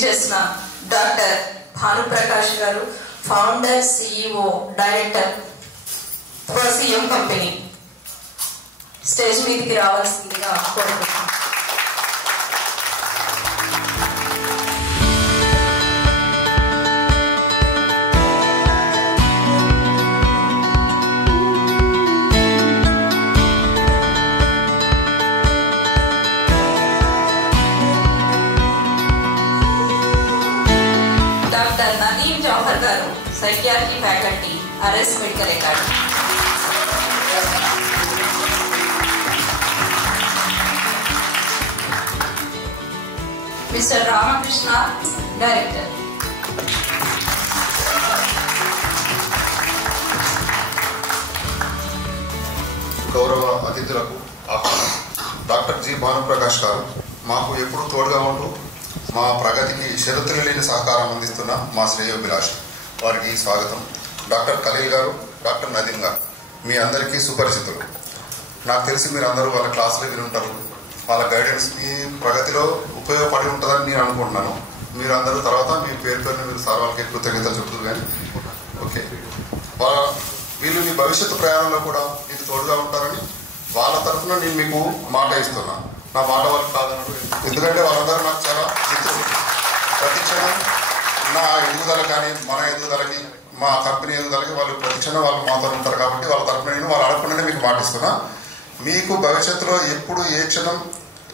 విచ్చేసిన డాక్టర్ భానుప్రకాష్ గారు, founder, CEO, director CM company, stage మీదకి రావాల్సిందిగా కోరుకుంటున్నాను. డాక్టర్ నదీం జౌహర్ గారు, psychiatry faculty, RS medical academy. Mister Ramakrishna, director. గౌరవ అతిథులకు ఆహ్వానం. డాక్టర్ జి భానుప్రకాష్ గారు మాకు ఎప్పుడూ తోడుగా ఉంటూ మా ప్రగతికి షరతులు లేని సహకారం అందిస్తున్న మా శ్రేయోభిలాష్ వారికి స్వాగతం. డాక్టర్ ఖలీల్ గారు, డాక్టర్ నదీం గారు మీ అందరికీ సుపరిచితులు. నాకు తెలిసి మీరు అందరూ వాళ్ళ క్లాసులు విని ఉంటారు. వాళ్ళ గైడెన్స్ మీ ప్రగతిలో ఉపయోగపడి ఉంటుందని నేను అనుకుంటున్నాను. మీరు అందరూ తర్వాత మీ పేరుతో మీరు సార్ వాళ్ళకి కృతజ్ఞతలు చెప్తున్నారు. కానీ ఓకే, వీళ్ళు మీ భవిష్యత్తు ప్రయాణంలో కూడా మీకు తోడుగా ఉంటారని వాళ్ళ తరఫున నేను మీకు మాట ఇస్తున్నాను. నా మాట వాళ్ళకి కాదన్నట్టు, ఎందుకంటే వాళ్ళందరూ నాకు చాలా మిత్రులు. ప్రతి క్షణం నా ఎదుగుదల కానీ మన ఎదుగుదలకి మా కంపెనీ ఎదుగుదలకి వాళ్ళు ప్రతి క్షణం వాళ్ళు మాతో ఉంటారు. కాబట్టి వాళ్ళ తరఫున నేను వాళ్ళు అడగకుండానే మీకు మాట ఇస్తున్నా. మీకు భవిష్యత్తులో ఎప్పుడు ఏ క్షణం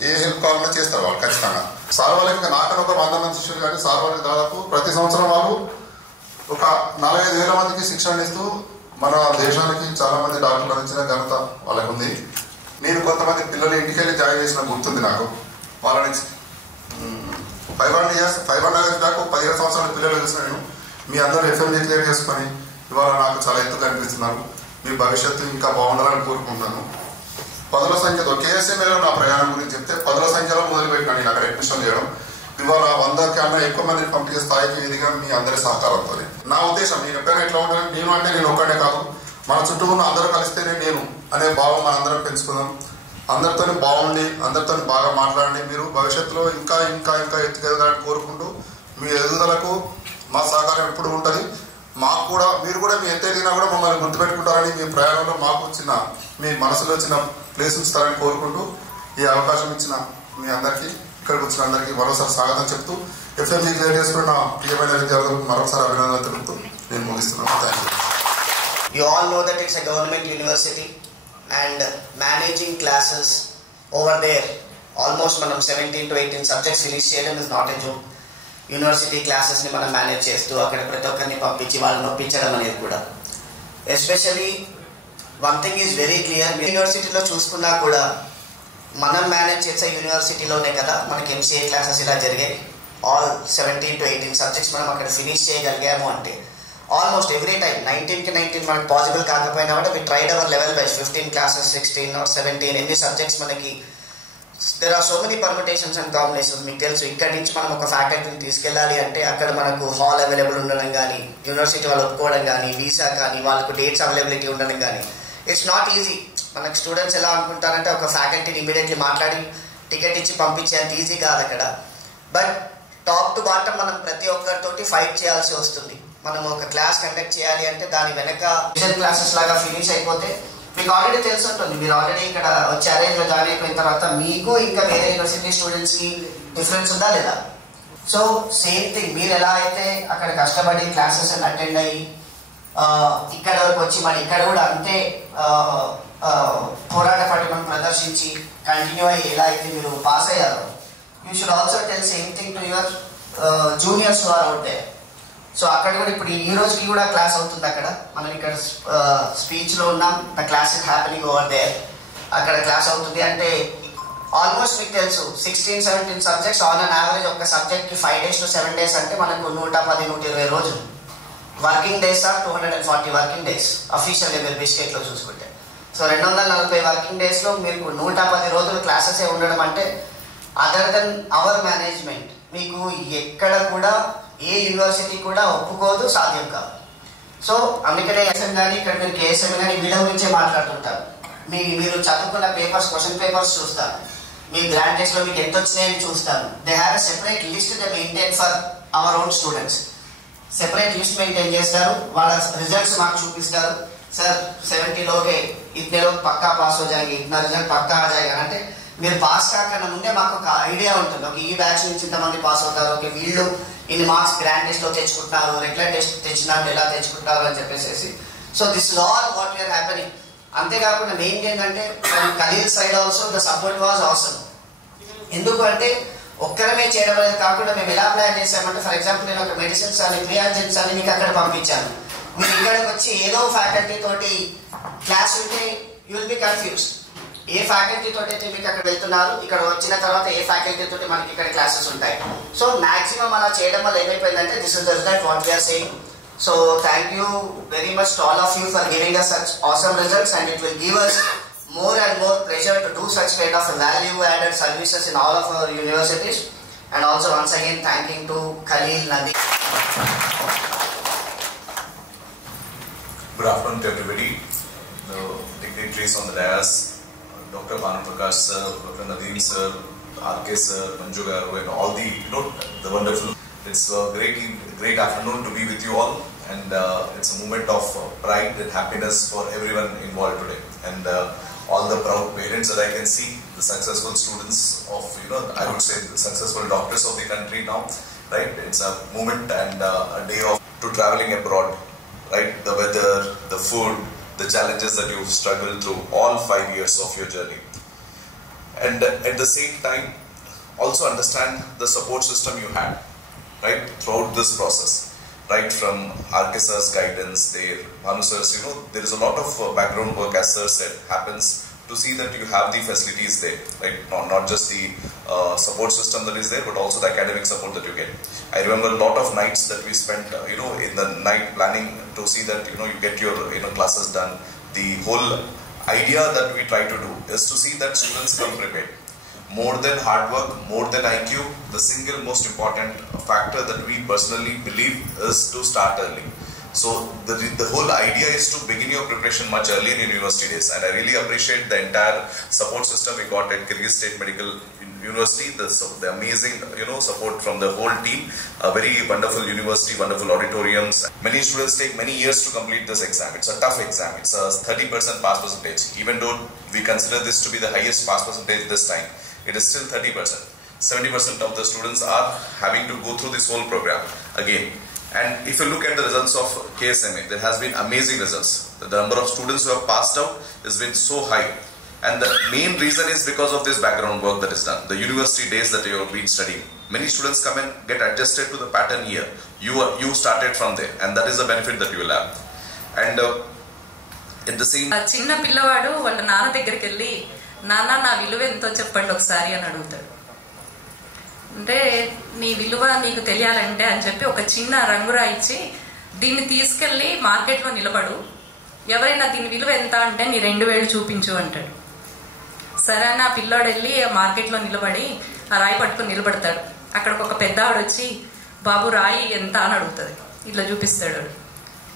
ఏ హెల్ప్ కావాలన్నా చేస్తారు వాళ్ళు ఖచ్చితంగా. సార్ వాళ్ళకి ఇంకా నాకన్నా ఒక 100 మంది శిష్యులు, కానీ సార్ వాళ్ళకి దాదాపు ప్రతి సంవత్సరం వాళ్ళు ఒక 45,000 మందికి శిక్షణ ఇస్తూ మన దేశానికి చాలా మంది డాక్టర్లు అందించిన ఘనత వాళ్ళకి ఉంది. నేను కొంతమంది పిల్లలు ఇంటికి వెళ్ళి జాయిన్ చేసిన గుర్తుంది నాకు. వాళ్ళని 500 years దాకా 17 సంవత్సరాల పిల్లలు చూసిన నేను. మీ అందరూ FMG క్లియర్ చేసుకొని ఇవాళ నాకు చాలా ఎత్తుగా అనిపిస్తున్నారు. మీ భవిష్యత్తు ఇంకా బాగుండాలని కోరుకుంటున్నాను. 10ల సంఖ్యతో KSMలో నా ప్రయాణం గురించి చెప్తే 10ల సంఖ్యలో మొదలుపెట్టినా నేను అక్కడ అడ్మిషన్ చేయడం. ఇవాళ 100 కన్నా ఎక్కువ మందిని పంపించే స్థాయికి ఎదిగా మీ అందరి సహకారంతో. నా ఉద్దేశం నేను ఎప్పుడైనా ఎట్లా ఉంటాను, నేను అంటే నేను ఒక్కడే కాదు, మన చుట్టూ ఉన్న అందరూ కలిస్తేనే నేను అనే భావం మన అందరం పెంచుకుందాం. అందరితో బాగుండి అందరితో బాగా మాట్లాడండి. మీరు భవిష్యత్తులో ఇంకా ఇంకా ఇంకా ఎత్తుకెదగాలని కోరుకుంటూ మీ ఎదుగుదలకు మా సహకారం ఎప్పుడు ఉంటుంది. మాకు కూడా మీరు కూడా మీ ఎంత ఎదిగినా కూడా మమ్మల్ని గుర్తుపెట్టుకుంటారని, మీ ప్రయాణంలో మాకు చిన్న మీ మనసులో చిన్న ప్లేస్ ఇస్తారని కోరుకుంటూ ఈ అవకాశం ఇచ్చిన మీ అందరికీ, ఇక్కడికి వచ్చిన అందరికీ మరోసారి స్వాగతం చెప్తూ FMG క్లియర్ చేసుకున్న ప్రియమైన విద్యార్థులకు మరోసారి అభినందనలు తెలుపుతూ నేను ముగిస్తున్నాను. Thank you. You all know that it's a government university and managing classes over there, almost manam 17 to 18 subjects finish cheyadam is not a joke. University classes ni manam manage chestu akkada prati okkarni pampinchi vallu noppichadam anedi kuda. Especially one thing is very clear, university lo chuskunna kuda manam manage chese university lone kada manaki MCA classes ila jarige all 17 to 18 subjects manam akkada finish cheyagalagamu ante almost every time 19 ki 19 మనకి possible కాకపోయినా కూడా we tried our level by 15 classes 16 or 17 ఎన్ని subjects మనకి there are so many permutations and combinations. మీకు తెలుసు, ఇక్కడ నుంచి మనం ఒక ఫ్యాకల్టీని తీసుకెళ్ళాలి అంటే అక్కడ మనకు హాల్ అవైలబుల్ ఉండడం కానీ, యూనివర్సిటీ వాళ్ళు ఒప్పుకోవడం కానీ, వీసా కానీ, వాళ్ళకు డేట్స్ అవైలబిలిటీ ఉండడం కానీ ఇట్స్ నాట్ ఈజీ. మనకు స్టూడెంట్స్ ఎలా అనుకుంటారంటే ఒక ఫ్యాకల్టీని ఇమీడియట్లీ మాట్లాడి టికెట్ ఇచ్చి పంపించేంత ఈజీ కాదు అక్కడ. బట్ టాప్ టు బాటమ్ మనం ప్రతి ఒక్కరితోటి ఫైట్ చేయాల్సి వస్తుంది. మనం ఒక క్లాస్ కండక్ట్ చేయాలి అంటే దాని వెనక విజన్ క్లాసెస్ లాగా ఫినిష్ అయిపోతే మీకు ఆల్రెడీ తెలిసి ఉంటుంది. మీరు ఆల్రెడీ ఇక్కడ వచ్చి అరేంజ్లో జాయిన్ అయిపోయిన తర్వాత మీకు ఇంకా వేరే యూనివర్సిటీ స్టూడెంట్స్కి డిఫరెన్స్ ఉందా లేదా? సో సేమ్ థింగ్, మీరు ఎలా అయితే అక్కడ కష్టపడి క్లాసెస్ అటెండ్ అయ్యి ఇక్కడ వరకు వచ్చి మళ్ళీ ఇక్కడ కూడా అంతే పోరాట పటిమను ప్రదర్శించి కంటిన్యూ అయ్యి ఎలా అయితే మీరు పాస్ అయ్యారో, you should also tell same thing to your juniors who are out there. So అక్కడ కూడా ఇప్పుడు ఈ రోజుకి కూడా క్లాస్ అవుతుంది. అక్కడ మనం ఇక్కడ స్పీచ్లో ఉన్నాం, the class is happening over there. అక్కడ క్లాస్ అవుతుంది అంటే ఆల్మోస్ట్ మీకు తెలుసు 16-17 సబ్జెక్ట్స్ ఆన్ అన్ యావరేజ్. ఒక సబ్జెక్ట్కి 5 days to 7 days అంటే మనకు 110-120 రోజులు. Working days are 240 working days official మీరు స్టేట్లో చూసుకుంటే. సో 240 వర్కింగ్ డేస్లో మీకు 110 రోజులు క్లాసెసే ఉండడం అంటే అదర్ దెన్ అవర్ మేనేజ్మెంట్ మీకు ఎక్కడ కూడా ఏ యూనివర్సిటీ కూడా ఒప్పుకోదు, సాధ్యం కాదు. సో అందుకనే ఎస్ఎం కానీ ఇక్కడ మీరు KSM కానీ వీళ్ళ గురించే మాట్లాడుతుంటారు. మీరు చదువుకున్న పేపర్స్, క్వశ్చన్ పేపర్స్ చూస్తారు. మీ గ్రాండ్ టెస్ట్లో మీకు ఎంత వచ్చినాయని చూస్తారు. They have a separate list they maintain for our own students. Separate list maintain చేస్తారు, వాళ్ళ రిజల్ట్స్ మాకు చూపిస్తారు. సార్ 70 लोग इतने लोग पक्का पास हो जाएंगे, इतना रिजल्ट पक्का आ जाएगा అంటే మీరు పాస్ కాకుండా ముందే మాకు ఒక ఐడియా ఉంటుంది. ఒక ఈ బ్యాచ్ నుంచి ఇంతమంది పాస్ అవుతారు, ఓకే వీళ్ళు ఇన్ని మార్క్స్ గ్రాండ్ టెస్ట్లో తెచ్చుకుంటున్నారు, రెగ్యులర్ టెస్ట్ తెచ్చినప్పుడు ఎలా తెచ్చుకుంటారు అని చెప్పేసి. So this is all what we are happening. అంతేకాకుండా మెయిన్ ఏంటంటే Khalil side also the support was awesome. ఎందుకు అంటే ఒక్కరమే చేయడం అనేది కాకుండా మేము ఎలా ప్లాన్ చేసామంటే, ఫర్ ఎగ్జాంపుల్ నేను ఒక మెడిసిన్స్ అని క్రియాజెన్స్ అని మీకు అక్కడ పంపించాను. మీరు ఇక్కడికి వచ్చి ఏదో ఫ్యాకల్టీ తోటి క్లాస్ ఉంటే you will be confused. A faculty తోటి అయితే మీకు అక్కడ వెళ్తున్నారు, ఇక్కడ వచ్చిన తర్వాత ఏ ఫ్యాకల్టీ తోటి మనకి ఇక్కడ క్లాసెస్ ఉంటాయి. సో మాక్సిమం అలా చేయడం వల్ల ఏమైపోయిందంటే this is the result what we are saying. So thank you very much to all of you for giving us such awesome results, and it will give us more and more pleasure to do such kind of value added services in all of our universities. And also once again thanking to Khalil, Nadi. Good afternoon to everybody, the dignitaries on the dais, Dr. Bhanu Prakash sir, Dr. Nadeem sir, RK sir, Manju garu, and all the the wonderful. It's a great afternoon to be with you all, and it's a moment of pride and happiness for everyone involved today, and all the proud parents that I can see, the successful students of I would say the successful doctors of the country now, right? It's a moment and a day of to traveling abroad. Right, the weather, the food, the challenges that you've struggled through all 5 years of your journey, and at the same time also understand the support system you had, right, throughout this process, right from RK sir's guidance, there Bhanu sir's, there is a lot of background work, as sir said, happens to see that you have the facilities there, right, not just the support system that is there, but also the academic support that you get. I remember a lot of nights that we spent in the night planning to see that you get your classes done. The whole idea that we try to do is to see that students come prepared. More than hard work, more than IQ, the single most important factor that we personally believe is to start early. So the whole idea is to begin your preparation much early in university days, and I really appreciate the entire support system we got at Kyrgyz State Medical University, the amazing support from the whole team, a very wonderful university, wonderful auditoriums. Many students take many years to complete this exam. It's a tough exam. It's a 30% pass percentage. Even though we consider this to be the highest pass percentage this time, it is still 30%. 70% of the students are having to go through this whole program again. And if you look at the results of KSMA, there has been amazing results. The number of students who have passed out has been so high. And the main reason is because of this background work that is done. The university days that you have been studying. Many students come and get adjusted to the pattern here. You started from there, and that is the benefit that you will have. And at the same చిన్న పిల్లవాడు వాళ్ళ నాన్న దగ్గరికి వెళ్ళి నాన్న నా విలువ ఎంతో చెప్పండి ఒకసారి అని అడుగుతాడు. అంటే నీ విలువ నీకు తెలియాలంటే అని చెప్పి ఒక చిన్న రంగురా ఇచ్చి దీన్ని తీసుకెళ్ళి మార్కెట్లో నిలబడు, ఎవరైనా దీని విలువ ఎంత అంటే నీ 2000 చూపించు అంటాడు. సరే అని ఆ పిల్లోడు వెళ్ళి మార్కెట్లో నిలబడి ఆ రాయి పట్టుకుని నిలబడతాడు. అక్కడికి ఒక పెద్ద ఆవిడ వచ్చి బాబు రాయి ఎంత అని అడుగుతుంది. ఇట్లా చూపిస్తాడు.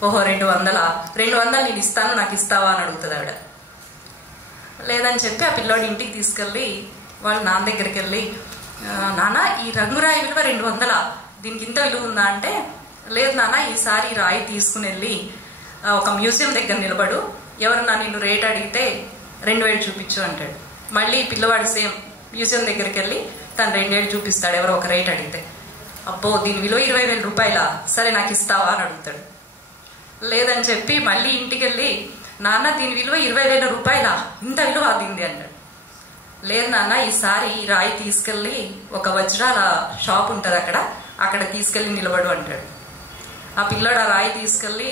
ఓహో 200 నేను ఇస్తాను, నాకు ఇస్తావా అని అడుగుతుంది ఆవిడ. లేదని చెప్పి ఆ పిల్లోడు ఇంటికి తీసుకెళ్ళి వాళ్ళ నాన్న దగ్గరికి వెళ్ళి నాన్న ఈ రంగురాయి విలువ 200, దీనికి ఇంత విలువ ఉందా అంటే లేదు నాన్న ఈసారి రాయి తీసుకుని వెళ్ళి ఒక మ్యూజియం దగ్గర నిలబడు, ఎవరన్నా నిన్ను రేట్ అడిగితే 2000 చూపించు అంటాడు. మళ్ళీ పిల్లవాడు సేమ్ మ్యూజియం దగ్గరికి వెళ్ళి తను 2000 చూపిస్తాడు ఎవరో ఒక రేట్ అడిగితే. అబ్బో దీని విలువ 20,000 రూపాయలా, సరే నాకు ఇస్తావా అని అడుగుతాడు. లేదని చెప్పి మళ్ళీ ఇంటికి వెళ్ళి నాన్న దీని విలువ 20,000 రూపాయలా, ఇంత విలువ దీనిది అంటాడు. లేదు నాన్న ఈసారి ఈ రాయి తీసుకెళ్ళి ఒక వజ్రాల షాప్ ఉంటుంది అక్కడ తీసుకెళ్ళి నిలబడు అంటాడు. ఆ పిల్లోడు ఆ రాయి తీసుకెళ్ళి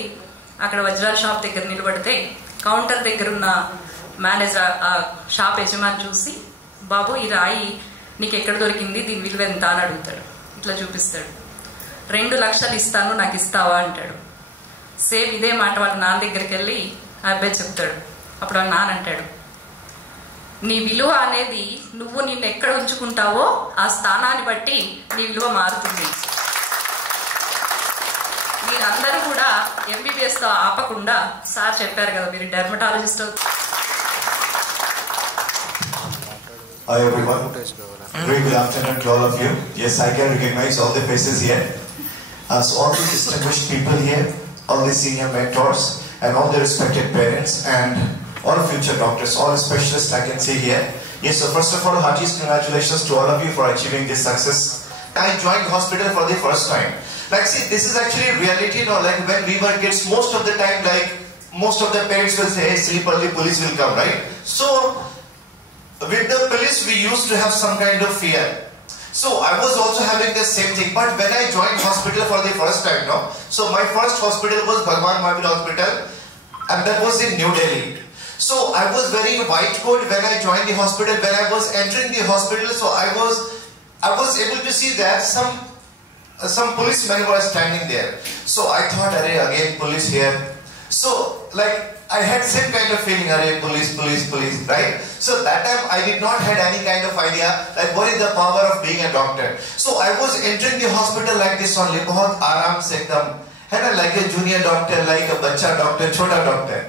అక్కడ వజ్రాల షాప్ దగ్గర నిలబడితే కౌంటర్ దగ్గర ఉన్న మేనేజర్ ఆ షాప్ యజమాని చూసి బాబు ఈ రాయి నీకు ఎక్కడ దొరికింది, దీని విలువ ఎంత అని అడుగుతాడు. ఇట్లా చూపిస్తాడు. 2 లక్షలు ఇస్తాను, నాకు ఇస్తావా అంటాడు. సేమ్ ఇదే మాట వాళ్ళ నాన్న దగ్గరికి వెళ్ళి ఆ అబ్బాయి చెప్తాడు. అప్పుడు వాళ్ళ నాన్న అంటాడు నీ విలువ అనేది నువ్వు నిన్ను ఎక్కడ ఉంచుకుంటావో ఆ స్థానాన్ని బట్టి నీ విలువ మారుతుంది. మీరందరూ కూడా ఎంబీబీఎస్తో ఆపకుండా సార్ చెప్పారు కదా మీరు dermatologist Hi everyone. Very good afternoon to all of you. Yes, I can recognize all the faces here. So all the distinguished people here, all the senior mentors, and all the respected parents, and all future doctors, all specialists I can see here. Yes, so first of all, heartiest congratulations to all of you for achieving this success. I joined hospital for the first time. Like, see, this is actually reality, you know, like when we were kids, most of the time, like, most of the parents will say, hey, sleep early, police will come, right? So, with the police, we used to have some kind of fear. So I was also having the same thing. But when I joined hospital for the first time, no. So my first hospital was Bhagwan Mahavir Hospital, and that was in New Delhi. So I was wearing a white coat when I joined the hospital. When I was entering the hospital, so I was able to see that some policemen were standing there. So I thought, array, again police here. So like, I had same kind of feeling, array, police, right? So that time I did not had any kind of idea like what is the power of being a doctor. So I was entering the hospital like this only, बहुत आराम से एकदम, है ना, like a junior doctor, like a बच्चा doctor, छोटा doctor.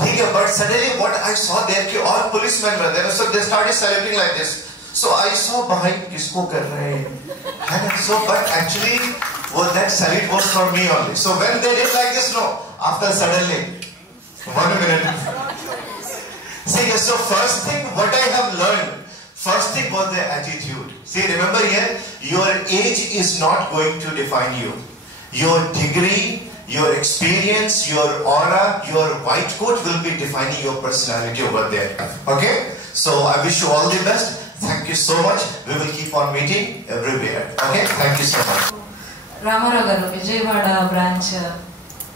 ठीक है, but suddenly what I saw there कि all policemen were there, so they started saluting like this. So I saw behind किसको कर रहे हैं, है ना? So but actually that salute was for me only. So when they did like this, no, after suddenly. 1 minute. See, so first thing what I have learned, first thing was the attitude. See, remember here, your age is not going to define you. Your degree, your experience, your aura, your white coat will be defining your personality over there. Okay? So I wish you all the best. Thank you so much. We will keep on meeting everywhere. Okay? Thank you so much. Ramarao garu, Vijayawada branch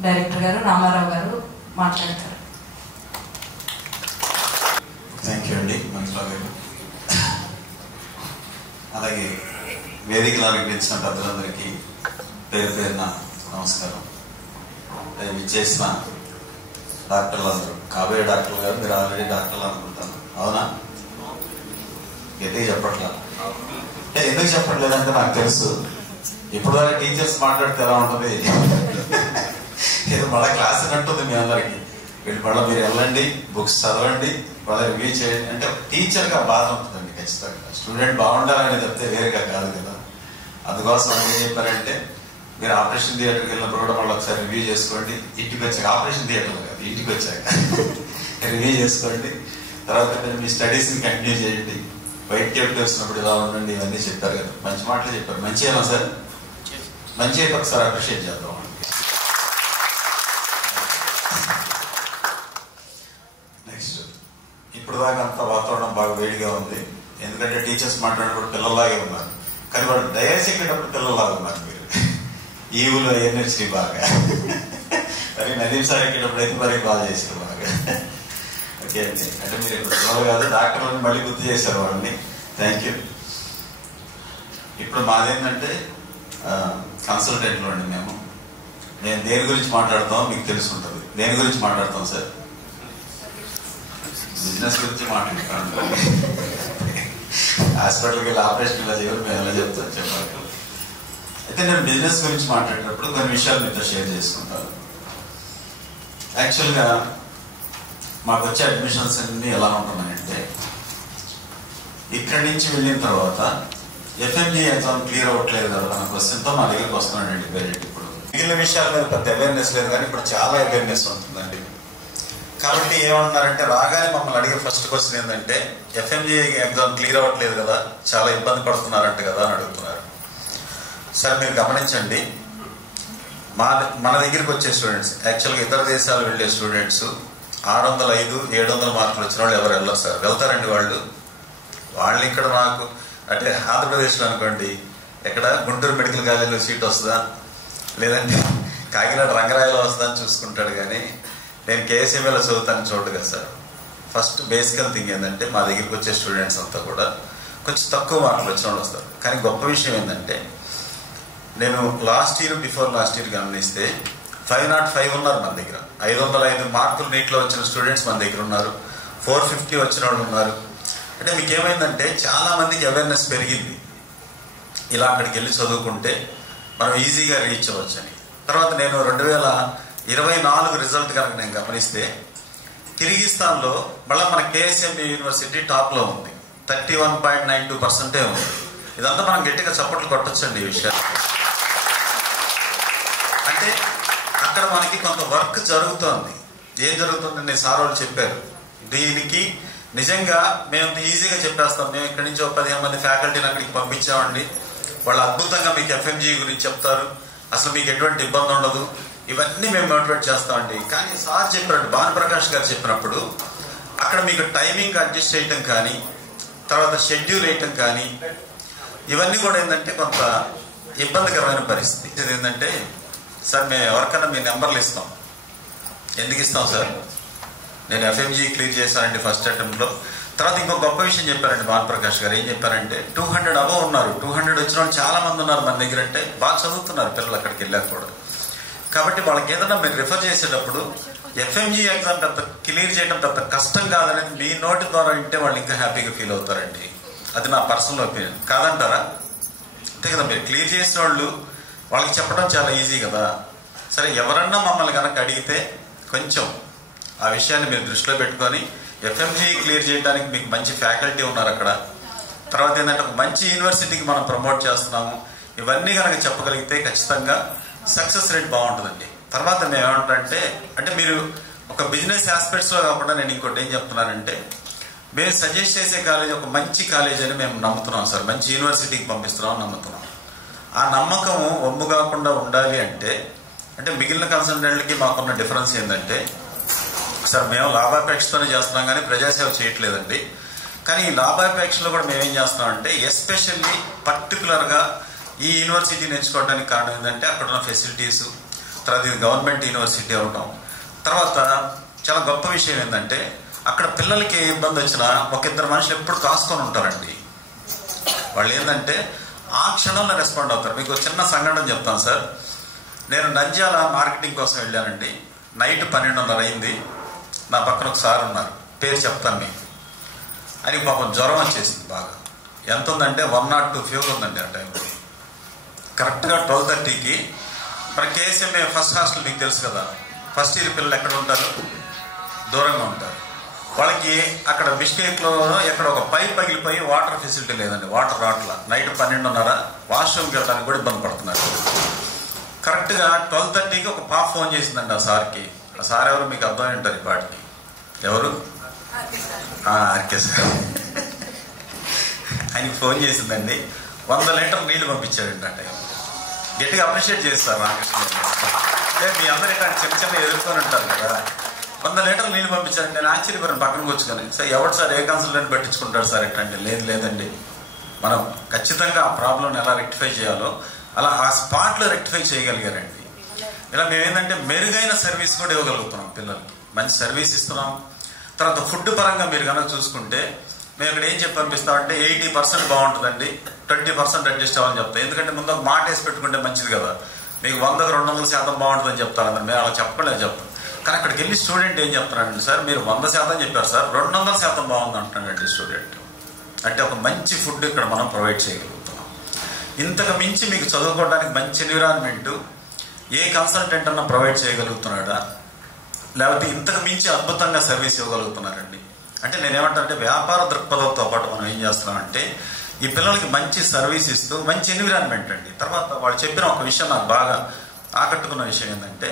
director garu, Ramarao garu. మాట్లాడతారు. Thank you అండి మంత్రావు గారు. అలాగే వేదికలు అలంకరించిన పెద్దలందరికీ పేరు పేరున నమస్కారం. విచ్చేసిన డాక్టర్లు అందరూ, కాబోయే డాక్టర్లు గారు, మీరు ఆల్రెడీ డాక్టర్లు అనుకుంటాను, అవునా? గట్టిగా చెప్పట్లా. ఎందుకు చెప్పట్లేదంటే నాకు తెలుసు, ఇప్పుడు దాకా టీచర్స్ మాట్లాడితే ఎలా ఉంటుంది, ఏదో మళ్ళీ క్లాస్ అంటుంది మీ అందరికి. వీళ్ళు మళ్ళీ మీరు వెళ్ళండి, బుక్స్ చదవండి, మళ్ళీ రివ్యూ చేయండి అంటే టీచర్గా బాధ ఉంటుందండి ఖచ్చితంగా. స్టూడెంట్ బాగుండాలని చెప్తే వేరేగా కాదు కదా. అందుకోసం ఏం చెప్పారంటే, మీరు ఆపరేషన్ థియేటర్కి వెళ్ళినప్పుడు కూడా మళ్ళీ ఒకసారి రివ్యూ చేసుకోండి. ఇంటికి వచ్చాక, ఆపరేషన్ థియేటర్లో కాదు, ఇంటికి వచ్చాక రివ్యూ చేసుకోండి. తర్వాత మీ స్టడీస్ని కంటిన్యూ చేయండి. వైట్ కేబుల్ వచ్చినప్పుడు ఇలా ఉండండి, ఇవన్నీ చెప్పారు కదా, మంచి మాటలు చెప్పారు. మంచి అయినా సార్, మంచి అయితే ఒకసారి అప్రిషియేట్ చేద్దాం. నెక్స్ట్, ఇప్పుడు దాకా అంతా వాతావరణం బాగా వేడిగా ఉంది, ఎందుకంటే టీచర్స్ మాట్లాడినప్పుడు పిల్లల్లాగే ఉన్నారు, కానీ వాళ్ళు డయాస్ ఎక్కేటప్పుడు పిల్లల్లాగా ఉన్నారు. మీరు ఈవులు అవన్నీ వచ్చినాయి బాగా. మరి నదీం సార్ ఎక్కేటప్పుడు అయితే మరి బాగా చేశారు బాగా. ఓకే అండి, అంటే మీరు ఇప్పుడు పిల్లలు కాదు, డాక్టర్లను మళ్ళీ గుర్తు చేశారు వాళ్ళని. Thank you. ఇప్పుడు మాదేంటంటే కన్సల్టెంట్లు అండి మేము. నేను దేని గురించి మాట్లాడతాం మీకు తెలిసి ఉంటుంది. దేని గురించి మాట్లాడతాం సార్? బిజినెస్ గురించి మాట్లాడతాను. హాస్పిటల్కి వెళ్ళి ఆపరేషన్ ఇలా చేయరు, మేము ఎలా చెప్తాను చెప్పాలి. అయితే నేను బిజినెస్ గురించి మాట్లాడేటప్పుడు కొన్ని విషయాలు మీతో షేర్ చేసుకుంటాను. యాక్చువల్గా మాకు వచ్చే అడ్మిషన్స్ అన్నీ ఎలా ఉంటున్నాయంటే, ఇక్కడి నుంచి వెళ్ళిన తర్వాత ఎఫ్ఎంజీ ఎగ్జామ్ క్లియర్ అవ్వట్లేదు కదా అన్న క్వశ్చన్తో మా దగ్గరికి వస్తున్నాడండి పేరెంట్. ఇప్పుడు మిగిలిన విషయాల మీద పెద్ద అవేర్నెస్ లేదు, కానీ ఇప్పుడు చాలా అవేర్నెస్ ఉంటుందండి. కాబట్టి ఏమంటున్నారంటే, రాగానే మమ్మల్ని అడిగే ఫస్ట్ క్వశ్చన్ ఏంటంటే, ఎఫ్ఎంజీ ఎగ్జామ్ క్లియర్ అవ్వట్లేదు కదా, చాలా ఇబ్బంది పడుతున్నారంట కదా అని అడుగుతున్నారు. సార్ మీరు గమనించండి, మన దగ్గరికి వచ్చే స్టూడెంట్స్, యాక్చువల్గా ఇతర దేశాలు వెళ్ళే స్టూడెంట్స్ 605, 700 మార్కులు వచ్చిన వాళ్ళు ఎవరు వెళ్ళరు సార్. వెళ్తారండి వాళ్ళు ఇక్కడ నాకు అంటే ఆంధ్రప్రదేశ్లో అనుకోండి, ఎక్కడ గుంటూరు మెడికల్ కాలేజీలో సీట్ వస్తుందా, లేదంటే కాకినాడ రంగరాయలో వస్తుందా అని చూసుకుంటాడు. కానీ నేను కేఎస్ఎంఏలో చదువుతాను చూడదు కదా సార్. ఫస్ట్ బేసికల్ థింగ్ ఏంటంటే, మా దగ్గరికి వచ్చే స్టూడెంట్స్ అంతా కూడా కొంచెం తక్కువ మార్కులు వచ్చిన వాళ్ళు వస్తారు. కానీ గొప్ప విషయం ఏంటంటే, నేను last year before last year గమనిస్తే 505 ఉన్నారు మన దగ్గర. 505 మార్కులు నీట్లో వచ్చిన స్టూడెంట్స్ మన దగ్గర ఉన్నారు. 450 వచ్చిన వాళ్ళు ఉన్నారు. అంటే మీకు ఏమైందంటే, చాలా మందికి అవేర్నెస్ పెరిగింది, ఇలా అక్కడికి వెళ్ళి చదువుకుంటే మనం ఈజీగా రీచ్ అవ్వచ్చని. తర్వాత నేను 2024 రిజల్ట్ కనుక నేను గమనిస్తే, కిర్గిస్తాన్లో మళ్ళీ మన కేఎస్ఎంఏ యూనివర్సిటీ టాప్లో ఉంది. 31.92% ఉంది. ఇదంతా మనం గట్టిగా చప్పట్లు కొట్టొచ్చండి ఈ విషయాలు. అంటే అక్కడ మనకి కొంత వర్క్ జరుగుతోంది. ఏం జరుగుతుందని సార్ వాళ్ళు చెప్పారు. దీనికి నిజంగా మేము ఈజీగా చెప్పేస్తాం. మేము ఇక్కడి నుంచి 15 మంది ఫ్యాకల్టీని అక్కడికి పంపించామండి, వాళ్ళు అద్భుతంగా మీకు ఎఫ్ఎంజీ గురించి చెప్తారు, అసలు మీకు ఎటువంటి ఇబ్బంది ఉండదు, ఇవన్నీ మేము మోటివేట్ చేస్తామండి. కానీ సార్ చెప్పినట్టు భానుప్రకాష్ గారు చెప్పినప్పుడు అక్కడ మీకు టైమింగ్ అడ్జస్ట్ చేయటం కానీ, తర్వాత షెడ్యూల్ వేయటం కానీ, ఇవన్నీ కూడా ఏంటంటే కొంత ఇబ్బందికరమైన పరిస్థితి. ఇది ఏంటంటే సార్ మేము ఎవరికైనా మీ నెంబర్లు ఇస్తాం. ఎందుకు ఇస్తాం సార్? నేను ఎఫ్ఎంజీ క్లియర్ చేశానండి ఫస్ట్ అటెంప్ట్లో. తర్వాత ఇంకో గొప్ప విషయం చెప్పారండి భానుప్రకాష్ గారు. ఏం చెప్పారంటే 200 అబవ్ ఉన్నారు, 200 వచ్చిన వాళ్ళు చాలా మంది ఉన్నారు మన దగ్గర. అంటే బాగా చదువుతున్నారు పిల్లలు అక్కడికి వెళ్ళాక కూడా. కాబట్టి వాళ్ళకి ఏదైనా మీరు రిఫర్ చేసేటప్పుడు ఎఫ్ఎంజీ ఎగ్జామ్ పెద్ద క్లియర్ చేయడం పెద్ద కష్టం కాదనేది మీ నోటి ద్వారా వింటే వాళ్ళు ఇంకా హ్యాపీగా ఫీల్ అవుతారండి. అది నా పర్సనల్ ఒపీనియన్. కాదంటారా? అంతే కదా, మీరు క్లియర్ చేసిన వాళ్ళు వాళ్ళకి చెప్పడం చాలా ఈజీ కదా. సరే, ఎవరన్నా మమ్మల్ని కనుక అడిగితే కొంచెం ఆ విషయాన్ని మీరు దృష్టిలో పెట్టుకొని ఎఫ్ఎంజీ క్లియర్ చేయడానికి మీకు మంచి ఫ్యాకల్టీ ఉన్నారు అక్కడ. తర్వాత ఏంటంటే ఒక మంచి యూనివర్సిటీకి మనం ప్రమోట్ చేస్తున్నాము, ఇవన్నీ కనుక చెప్పగలిగితే ఖచ్చితంగా సక్సెస్ రేట్ బాగుంటుందండి. తర్వాత మేము ఏమంటారంటే, అంటే మీరు ఒక బిజినెస్ ఆస్పెక్ట్స్లో కాకుండా నేను ఇంకోటి ఏం చెప్తున్నానంటే, మేము సజెస్ట్ చేసే కాలేజ్ ఒక మంచి కాలేజ్ అని మేము నమ్ముతున్నాం సార్. మంచి యూనివర్సిటీకి పంపిస్తున్నాం నమ్ముతున్నాం. ఆ నమ్మకం ఒమ్ము కాకుండా ఉండాలి అంటే మిగిలిన కన్సల్టెంట్లకి మాకున్న డిఫరెన్స్ ఏంటంటే, సార్ మేము లాభాపేక్షతోనే చేస్తున్నాం కానీ ప్రజాసేవ చేయట్లేదండి. కానీ ఈ లాభాపేక్షలో కూడా మేమేం చేస్తున్నామంటే, ఎస్పెషల్లీ పర్టికులర్గా ఈ యూనివర్సిటీని ఎంచుకోవడానికి కారణం ఏంటంటే అక్కడ ఉన్న ఫెసిలిటీస్, తర్వాత ఇది గవర్నమెంట్ యూనివర్సిటీ అవడం, తర్వాత చాలా గొప్ప విషయం ఏంటంటే అక్కడ పిల్లలకి ఏ ఇబ్బంది వచ్చినా ఒక ఇద్దరు మనుషులు ఎప్పుడు కాసుకొని ఉంటారండి. వాళ్ళు ఏంటంటే ఆ క్షణంలో రెస్పాండ్ అవుతారు. మీకు చిన్న సంఘటన చెప్తాను సార్. నేను నంద్యాల మార్కెటింగ్ కోసం వెళ్ళానండి. నైట్ 12:30 అయింది. నా పక్కన ఒక సార్ ఉన్నారు, పేరు చెప్తాను మీకు. ఆయనకి పాపం జ్వరం వచ్చేసింది బాగా. ఎంత ఉందంటే 102 ఫీవర్ ఉందండి ఆ టైంలో. కరెక్ట్గా 12:30కి మన కేఎస్ఎంఏ ఫస్ట్ హాస్టల్ మీకు తెలుసు కదా, ఫస్ట్ ఇయర్ పిల్లలు ఎక్కడ ఉంటారు? దూరంగా ఉంటారు. వాళ్ళకి అక్కడ మిస్టేక్లో ఎక్కడ ఒక పైప్ పగిలిపోయి వాటర్ ఫెసిలిటీ లేదండి, వాటర్ రావట్లా. నైట్ 12:30 వాష్రూమ్కి వెళ్ళడానికి కూడా ఇబ్బంది పడుతున్నారు. కరెక్ట్గా 12:30కి ఒక పాప ఫోన్ చేసిందండి ఆ సార్కి. ఆ సార్ ఎవరు మీకు అర్థమై ఉంటారు ఇప్పటికి. ఎవరు? RK sir. ఆయనకి ఫోన్ చేసిందండి. 100 లీటర్లు నీళ్లు పంపించాడండి ఆ టైం. గట్టిగా అప్రిషియేట్ చేస్తారు రామకృష్ణ. మీ అందరూ ఇక్కడ చిన్న చిన్న ఎదుర్కొని ఉంటారు కదా. 100 లీటర్లు నీళ్లు పంపించారండి. నేను ఆశ్చర్యపోయాను పక్కన కూర్చుకొని. సార్ ఎవరు సార్ ఏ కన్సల్టెంట్ పట్టించుకుంటారు సార్ ఎట్లా అంటే, లేదండి మనం ఖచ్చితంగా ఆ ప్రాబ్లం ఎలా రెక్టిఫై చేయాలో అలా ఆ స్పాట్లో రెక్టిఫై చేయగలిగారండి. ఇలా మేమేంటంటే మెరుగైన సర్వీస్ కూడా ఇవ్వగలుగుతున్నాం పిల్లలకి. మంచి సర్వీస్ ఇస్తున్నాం. తర్వాత ఫుడ్ పరంగా మీరు కనుక చూసుకుంటే మేము ఇక్కడ ఏం చెప్పి పంపిస్తామంటే 80% బాగుంటుందండి, 20% అడ్జస్ట్ అవ్వాలని చెప్తాం. ఎందుకంటే ముందు ఒక మాట వేసి పెట్టుకుంటే మంచిది కదా. మీకు 100-200% బాగుంటుందని చెప్తారు అందరు. మేము అలా చెప్పలేదు చెప్తాం. కానీ అక్కడికి వెళ్ళి స్టూడెంట్ ఏం చెప్తున్నారండి, సార్ మీరు 100% చెప్పారు సార్, 200% బాగుంది అంటున్నాడండి స్టూడెంట్. అంటే ఒక మంచి ఫుడ్ ఇక్కడ మనం ప్రొవైడ్ చేయగలుగుతున్నాం. ఇంతకు మించి మీకు చదువుకోవడానికి మంచి ఎన్విరాన్మెంట్ ఏ కన్సల్టెంట్ అన్నా ప్రొవైడ్ చేయగలుగుతున్నాడా, లేకపోతే ఇంతకు మించి అద్భుతంగా సర్వీస్ ఇవ్వగలుగుతున్నారండి. అంటే నేనేమంటానంటే వ్యాపార దృక్పథంతో పాటు మనం ఏం చేస్తున్నామంటే ఈ పిల్లలకి మంచి సర్వీస్ ఇస్తూ మంచి ఎన్విరాన్మెంట్ అండి. తర్వాత వాళ్ళు చెప్పిన ఒక విషయం నాకు బాగా ఆకట్టుకున్న విషయం ఏంటంటే,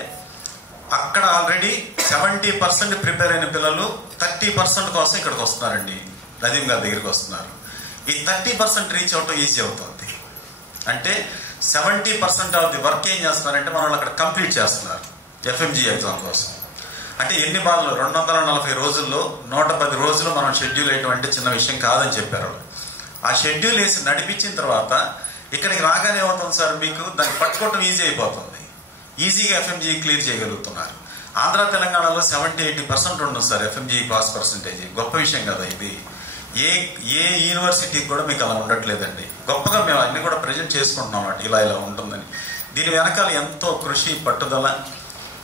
అక్కడ ఆల్రెడీ 70% ప్రిపేర్ అయిన పిల్లలు 30% కోసం ఇక్కడికి వస్తున్నారండి, నదీం గారి దగ్గరికి వస్తున్నారు. ఈ 30% రీచ్ అవటం ఈజీ అవుతుంది. అంటే 70% ఆఫ్ ది వర్క్ ఏం చేస్తున్నారంటే మన వాళ్ళు అక్కడ కంప్లీట్ చేస్తున్నారు ఎఫ్ఎంజీ ఎగ్జామ్ కోసం. అంటే ఎన్ని బాధలు, 240 రోజుల్లో 110 రోజులు మనం షెడ్యూల్ వేయటం అంటే చిన్న విషయం కాదని చెప్పారు. ఆ షెడ్యూల్ వేసి నడిపించిన తర్వాత ఇక్కడికి రాగానే ఏమవుతుంది సార్, మీకు దాన్ని పట్టుకోవటం ఈజీ అయిపోతుంది. ఈజీగా ఎఫ్ఎంజీ క్లియర్ చేయగలుగుతున్నారు. ఆంధ్ర తెలంగాణలో 70-80% ఉండదు సార్ ఎఫ్ఎంజీ పాస్ పర్సంటేజ్. గొప్ప విషయం కదా ఇది. ఏ యూనివర్సిటీకి కూడా మీకు అలా ఉండట్లేదండి. గొప్పగా మేము అన్ని కూడా ప్రజెంట్ చేసుకుంటున్నాం అంటే ఇలా ఉంటుందని. దీని వెనకాల ఎంతో కృషి, పట్టుదల.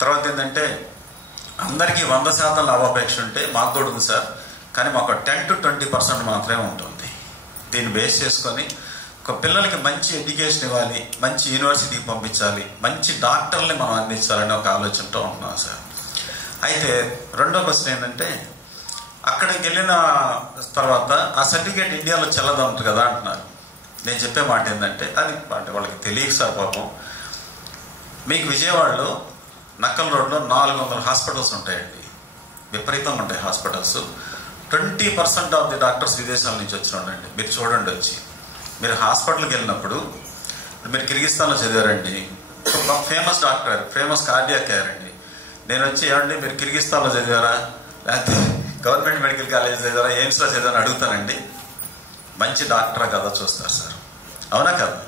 తర్వాత ఏంటంటే అందరికీ 100% లాభాపేక్ష ఉంటే మాకు కూడా ఉంది సార్, కానీ మాకు 10-20% మాత్రమే ఉంటుంది. దీన్ని బేస్ చేసుకొని ఒక పిల్లలకి మంచి ఎడ్యుకేషన్ ఇవ్వాలి, మంచి యూనివర్సిటీకి పంపించాలి, మంచి డాక్టర్ని మనం అందించాలని ఒక ఆలోచనతో ఉంటున్నాం సార్. అయితే రెండో క్వశ్చన్ ఏంటంటే, అక్కడికి వెళ్ళిన తర్వాత ఆ సర్టిఫికేట్ ఇండియాలో చెల్లదు అంటారు కదా అంటున్నారు. నేను చెప్పే మాట ఏంటంటే అది అంటే వాళ్ళకి తెలియదు సార్ పాపం. మీకు విజయవాడలో నక్కల్ రోడ్లో 400 హాస్పిటల్స్ ఉంటాయండి, విపరీతంగా ఉంటాయి హాస్పిటల్స్. 20% ఆఫ్ ది డాక్టర్స్ విదేశాల నుంచి వచ్చినారండి. మీరు చూడండి, వచ్చి మీరు హాస్పిటల్కి వెళ్ళినప్పుడు మీరు కిర్గిస్తాన్లో చదివారండి, ఒక famous doctor, famous cardiac care అండి. నేను వచ్చి ఏమండి మీరు కిర్గిస్తాన్లో చదివారా, లేకపోతే గవర్నమెంట్ మెడికల్ కాలేజ్ చదివారా, ఎయిమ్స్లో చదివారని అడుగుతానండి. మంచి డాక్టరా కదా చూస్తారు సార్, అవునా కదా?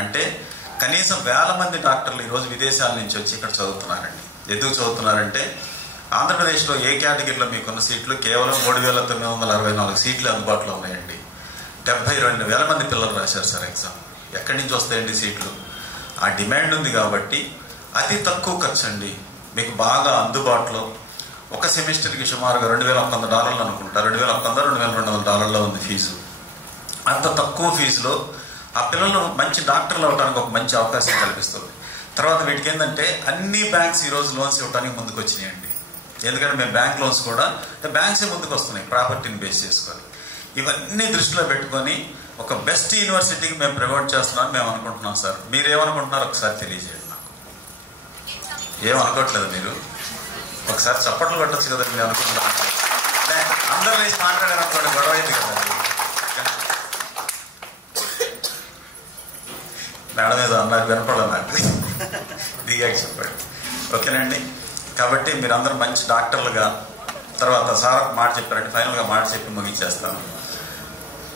అంటే కనీసం 1000 మంది డాక్టర్లు ఈరోజు విదేశాల నుంచి వచ్చి ఇక్కడ చదువుతున్నారండి. ఎందుకు చదువుతున్నారంటే ఆంధ్రప్రదేశ్లో ఏ కేటగిరీలో మీకున్న సీట్లు కేవలం 3,964 సీట్లు అందుబాటులో ఉన్నాయండి. 72,000 మంది పిల్లలు రాశారు సార్ ఎగ్జామ్. ఎక్కడి నుంచి వస్తాయండి సీట్లు? ఆ డిమాండ్ ఉంది కాబట్టి అతి తక్కువ ఖర్చు అండి, మీకు బాగా అందుబాటులో. ఒక సెమిస్టర్కి సుమారుగా $2,100 అనుకుంటా, $2,200 ఉంది ఫీజు. అంత తక్కువ ఫీజులో ఆ పిల్లలు మంచి డాక్టర్లు అవడానికి ఒక మంచి అవకాశం కల్పిస్తుంది. తర్వాత వీటికి ఏంటంటే అన్ని బ్యాంక్స్ ఈరోజు లోన్స్ ఇవ్వడానికి ముందుకు వచ్చినాయండి. ఎందుకంటే మేము బ్యాంక్ లోన్స్ కూడా బ్యాంక్సే ముందుకు వస్తున్నాయి ప్రాపర్టీని బేస్ చేసుకొని. ఇవన్నీ దృష్టిలో పెట్టుకొని ఒక బెస్ట్ యూనివర్సిటీకి మేము ప్రమోట్ చేస్తున్నామని మేము అనుకుంటున్నాం సార్. మీరేమనుకుంటున్నారు ఒకసారి తెలియజేయండి నాకు. ఏమనుకోవట్లేదు మీరు? ఒకసారి చప్పట్లు కొట్టచ్చు కదా మీరు అనుకుంటున్నారు. అందరూ వేసి మాట్లాడారు అనుకోండి, గొడవ అయింది కదా. మేడం ఏదో అన్నారు, వినపడదు నాకు, దిగాక చెప్పండి. ఓకేనండి. కాబట్టి మీరు అందరూ మంచి డాక్టర్లుగా, తర్వాత సార్ మాట చెప్పారంటే ఫైనల్గా మాట చెప్పి ముగించేస్తాను.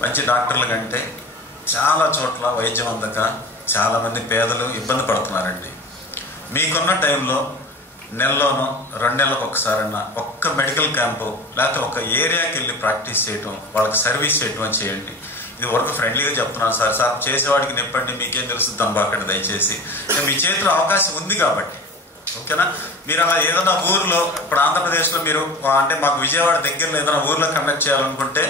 మంచి డాక్టర్లు కంటే చాలా చోట్ల వైద్యం అందక చాలామంది పేదలు ఇబ్బంది పడుతున్నారండి. మీకున్న టైంలో నెలలోనో 2 నెలలకు ఒకసారన్నా ఒక్క మెడికల్ క్యాంపు లేకపోతే ఒక ఏరియాకి వెళ్ళి ప్రాక్టీస్ చేయటం, వాళ్ళకి సర్వీస్ చేయటం చేయండి. ఇది వరకు ఫ్రెండ్లీగా చెప్తున్నాను సార్. సార్ చేసేవాడికి నెప్పండి, మీకేం తెలుస్తుంది తంబాకండి దయచేసి. మీ చేతిలో అవకాశం ఉంది కాబట్టి, ఓకేనా? మీరు అలా ఏదైనా ఊర్లో, ఇప్పుడు ఆంధ్రప్రదేశ్లో మీరు అంటే మాకు విజయవాడ దగ్గరలో ఏదైనా ఊర్లో కండక్ట్ చేయాలనుకుంటే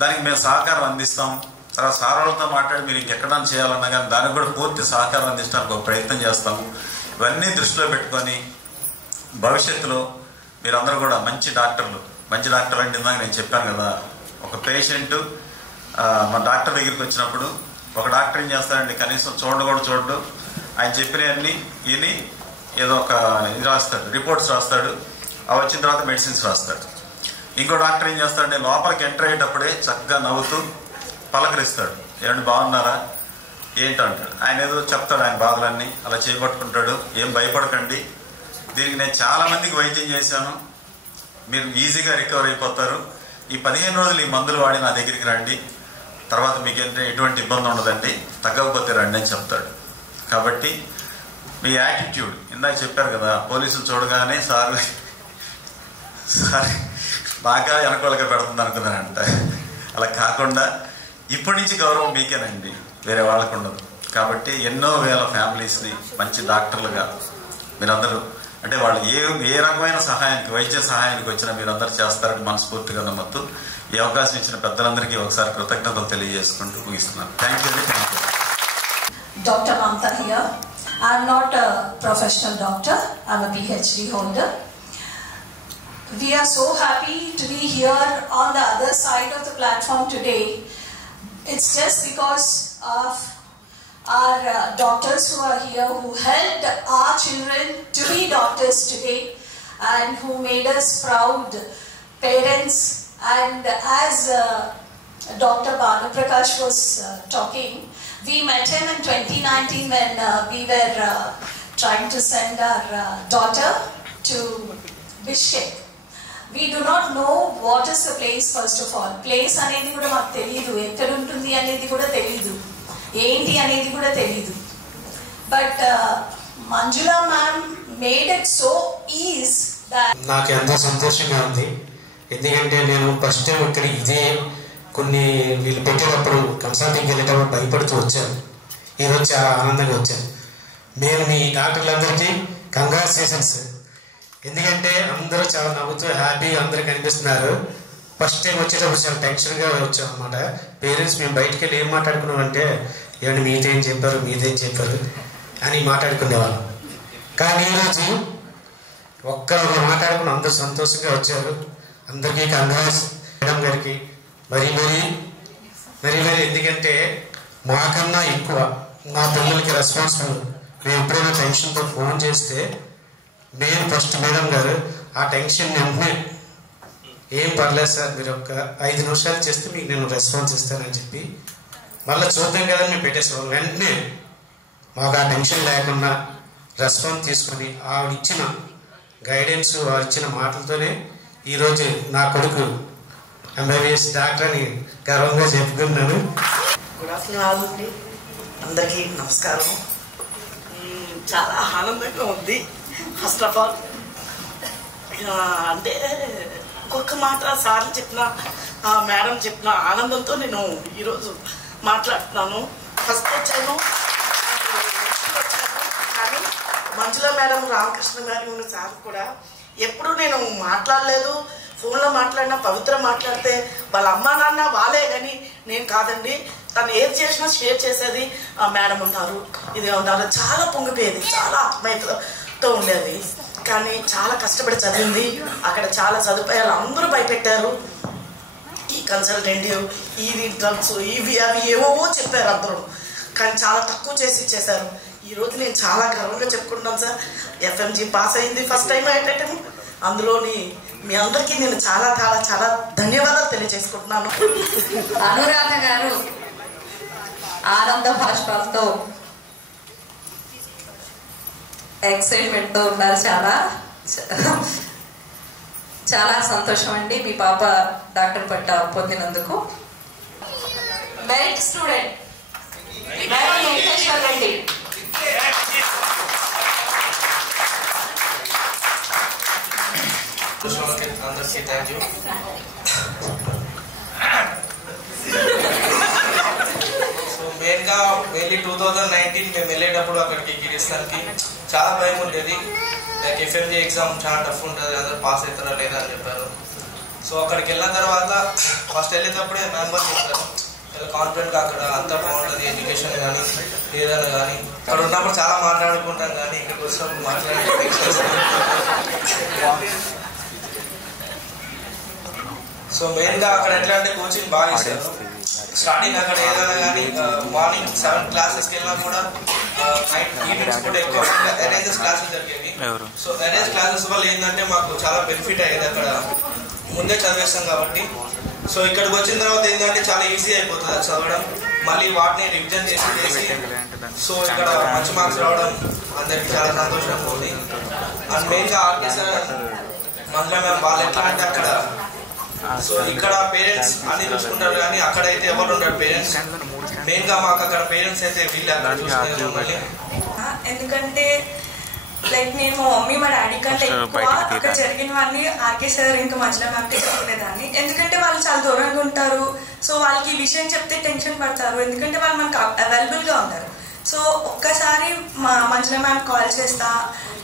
దానికి మేము సహకారం అందిస్తాం. తర్వాత సార్ వాళ్ళతో మాట్లాడి మీరు ఇంకెక్కడా చేయాలన్నా కానీ దానికి కూడా పూర్తి సహకారం అందించడానికి ఒక ప్రయత్నం చేస్తాము. ఇవన్నీ దృష్టిలో పెట్టుకొని భవిష్యత్తులో మీరందరూ కూడా మంచి డాక్టర్లు అంటే ఇందాక నేను చెప్పాను కదా, ఒక పేషెంట్ మా డాక్టర్ దగ్గరికి వచ్చినప్పుడు ఒక డాక్టర్ ఏం చేస్తాడండి, కనీసం చూడడు, ఆయన చెప్పినవన్నీ విని ఏదో ఒక ఇది రాస్తాడు, రిపోర్ట్స్ రాస్తాడు, అవి వచ్చిన తర్వాత మెడిసిన్స్ రాస్తాడు. ఇంకో డాక్టర్ ఏం చేస్తాడంటే లోపలికి ఎంటర్ అయ్యేటప్పుడే చక్కగా నవ్వుతూ పలకరిస్తాడు, ఏమండి బాగున్నారా ఏంటంటాడు. ఆయన ఏదో చెప్తాడు ఆయన బాధలన్నీ, అలా చేపట్టుకుంటాడు. ఏం భయపడకండి, దీనికి నేను చాలా మందికి వైద్యం చేశాను, మీరు ఈజీగా రికవర్ అయిపోతారు. ఈ 15 రోజులు ఈ మందులు వాడి నా దగ్గరికి రండి, తర్వాత మీకు ఎటువంటి ఇబ్బంది ఉండదండి, తగ్గకపోతే రండి అని చెప్తాడు. కాబట్టి మీ యాటిట్యూడ్, ఇందాక చెప్పారు కదా పోలీసులు చూడగానే సార్ బాగా వెనకోళ్ళగా పెడుతుంది అనుకున్నానంట. అలా కాకుండా ఇప్పటి నుంచి గౌరవం మీకేనండి, వేరే వాళ్ళకు ఉండదు. కాబట్టి ఎన్నో వేల ఫ్యామిలీస్ని మంచి డాక్టర్లుగా మీరందరూ, అంటే వాళ్ళు ఏ రకమైన సహాయానికి, వైద్య సహాయానికి వచ్చినా మీరందరూ చేస్తారని మనస్ఫూర్తిగా నమ్మొద్దు. ఈ అవకాశం ఇచ్చిన పెద్దలందరికీ ఒకసారి కృతజ్ఞతలు తెలియజేసుకుంటూ ముగిస్తున్నాను. Thank you. Dr. Mamta here. I'm not a professional doctor, I'm a PhD holder. We are so happy to be here on the other side of the platform today. It's just because of our doctors who are here, who helped our children to be doctors today and who made us proud parents. And as Dr. Bhanu Prakash was talking, we met him in 2019 when we were trying to send our daughter to Bishkek. We do not know what is the place, first of all. Place అనేది కూడా మాకు తెలియదు, ఎక్కడ ఉంటుంది అనేది కూడా తెలియదు, ఏంటి అనేది కూడా తెలియదు. But Manjula ma'am made it so is that నాకు ఎంతో సంతోషంగా ఉంది. ఎందుకంటే నేను ఫస్ట్ టైం ఇక్కడ ఇదే కొన్ని వీళ్ళు పెట్టేటప్పుడు కన్సల్టింగ్కి వెళ్ళేటప్పుడు భయపడుతూ వచ్చాను. ఈరోజు చాలా ఆనందంగా వచ్చాను. నేను మీ డాక్టర్లందరికీ కంగ్రాచులేషన్స్. ఎందుకంటే అందరూ చాలా నవ్వుతూ హ్యాపీగా అందరూ కనిపిస్తున్నారు. ఫస్ట్ టైం వచ్చేటప్పుడు చాలా టెన్షన్గా వచ్చాం అనమాట. పేరెంట్స్ మేము బయటికి వెళ్ళి ఏం మాట్లాడుకున్నామంటే ఏమంటే మీదేం చెప్పారు అని మాట్లాడుకునేవాళ్ళం. కానీ ఈరోజు ఒక్కరు మాట్లాడుకుని అందరూ సంతోషంగా వచ్చారు. అందరికీ కంగ్రాట్స్ మేడం గారికి. మరీ ఎందుకంటే మాకన్నా ఎక్కువ మా పిల్లలకి రెస్పాన్సిబుల్. మేము ఎప్పుడైనా టెన్షన్తో ఫోన్ చేస్తే నేను ఫస్ట్ మేడం గారు ఆ టెన్షన్ వెంటనే ఏం పర్లేదు సార్, మీరు ఒక 5 నిమిషాలు చేస్తే మీకు నేను రెస్పాన్స్ ఇస్తానని చెప్పి మళ్ళీ చూద్దాం కదా మేము పెట్టేసాం. వెంటనే మాకు ఆ టెన్షన్ లేకుండా రెస్పాన్స్ తీసుకొని ఆవిడిచ్చిన గైడెన్స్, వారిచ్చిన మాటలతోనే ఈరోజు నా కొడుకు MBBS డాక్టర్ అని గర్వంగా చెప్పుకున్నాను. గుడ్ ఆఫ్టర్నూన్ అండి, అందరికీ నమస్కారం. చాలా ఆనందంగా ఉంది. ఫస్ట్ ఆఫ్ ఆల్ అంటే ఒక్కొక్క మాట సార్లు చెప్పిన మేడం చెప్పిన ఆనందంతో నేను ఈరోజు మాట్లాడుతున్నాను. ఫస్ట్ వచ్చాను కానీ మంజుల మేడం, రామకృష్ణ గారి సార్ కూడా ఎప్పుడు నేను మాట్లాడలేదు. ఫోన్లో మాట్లాడినా, పవిత్ర మాట్లాడితే వాళ్ళ అమ్మా నాన్న వాళ్ళే కానీ నేను కాదండి. తను ఏది చేసినా షేర్ చేసేది మేడం ఉన్నారు, ఇది ఉన్నారు. చాలా పొంగిపోయేది, చాలా ఆత్మీయతతో ఉండేది. కానీ చాలా కష్టపడి చదివింది. అక్కడ చాలా సదుపాయాలు అందరూ భయపెట్టారు. ఈ కన్సల్టెంట్, ఇది డ్రగ్స్, ఇవి అవి ఏవో చెప్పారు అందరూ. కానీ చాలా తక్కువ చేసి ఇచ్చేశారు. ఈరోజు నేను చాలా గర్వంగా చెప్పుకుంటున్నాను సార్. FMG పాస్ అయింది ఫస్ట్ టైం అయ్యేటట్టు. అందులోని మీ అందరికీ నేను చాలా చాలా చాలా ధన్యవాదాలు తెలియజేసుకుంటున్నాను. అనురాధ గారు ఆనంద భాష్పాలతో ఎక్సైట్మెంట్ తో ఉన్నారు. చాలా చాలా సంతోషం అండి మీ పాప డాక్టర్ పట్టా పొందినందుకు. Merit student madam Venkateswar Reddy. అందరికీ థ్యాంక్ యూ. సో మెయిన్లీ 2019 మేము వెళ్ళేటప్పుడు అక్కడికి గిరిస్తానికి చాలా భయం ఉండేది. లైక్ FMG ఎగ్జామ్ చాలా టఫ్ ఉంటుంది, అందరూ పాస్ అవుతారా లేదా అని చెప్పారు. సో అక్కడికి వెళ్ళిన తర్వాత ఫస్ట్ వెళ్ళేటప్పుడే మ్యామ్ గారు చెప్పారు చాలా కాన్ఫిడెంట్గా అక్కడ అంతా బాగుంటుంది, ఎడ్యుకేషన్ కానీ ఏదైనా కానీ. అక్కడ ఉన్నప్పుడు చాలా మాట్లాడుకుంటాం కానీ ఇక్కడికి వచ్చినప్పుడు మాట్లాడే. సో మెయిన్గా అక్కడ ఎట్లా అంటే కోచింగ్ బాగా ఇస్తారు. స్టార్టింగ్ అక్కడ ఏదైనా కానీ మార్నింగ్ 7 క్లాసెస్కి వెళ్ళినా కూడా నైట్ ఈవినింగ్స్ కూడా ఎక్కువ ఎన్ఎస్ఎస్ క్లాసెస్ జరిగేవి. సో ఎన్ఎస్ క్లాసెస్ వల్ల ఏంటంటే మాకు చాలా బెనిఫిట్ అయ్యేది. అక్కడ ముందే చదివేస్తాం కాబట్టి. సో ఇక్కడికి వచ్చిన తర్వాత ఏంటంటే చాలా ఈజీ అయిపోతుంది అది చదవడం. మళ్ళీ వాటిని రివిజన్ చేసి సో ఇక్కడ మంచి మార్క్స్ రావడం అందరికి చాలా సంతోషంగా ఉంది. అండ్ మెయిన్గా ఆర్కేసార్ మందులో మేము వాళ్ళు ఎట్లా అంటే అక్కడ సో ఇక్కడ పేరెంట్స్ అన్ని చూసుకుంటారు కానీ అక్కడైతే ఎవరు ఉండరు పేరెంట్స్. మెయిన్గా మాకు అక్కడ పేరెంట్స్ అయితే వీళ్ళు అక్కడ చూసుకునేది మళ్ళీ. ఎందుకంటే లైక్ నేను మా మమ్మీ మా డాడీ కంటే ఎక్కువ అక్కడ జరిగినవన్నీ ఆర్కే సార్ ఇంకా మంచిగా మ్యామ్కి చెప్పుకునేదాన్ని. ఎందుకంటే వాళ్ళు చాలా దూరంగా ఉంటారు. సో వాళ్ళకి ఈ విషయం చెప్తే టెన్షన్ పడతారు, ఎందుకంటే వాళ్ళు మనకు అవైలబుల్గా ఉంటారు. సో ఒక్కసారి మా మంచిగా మ్యామ్ కాల్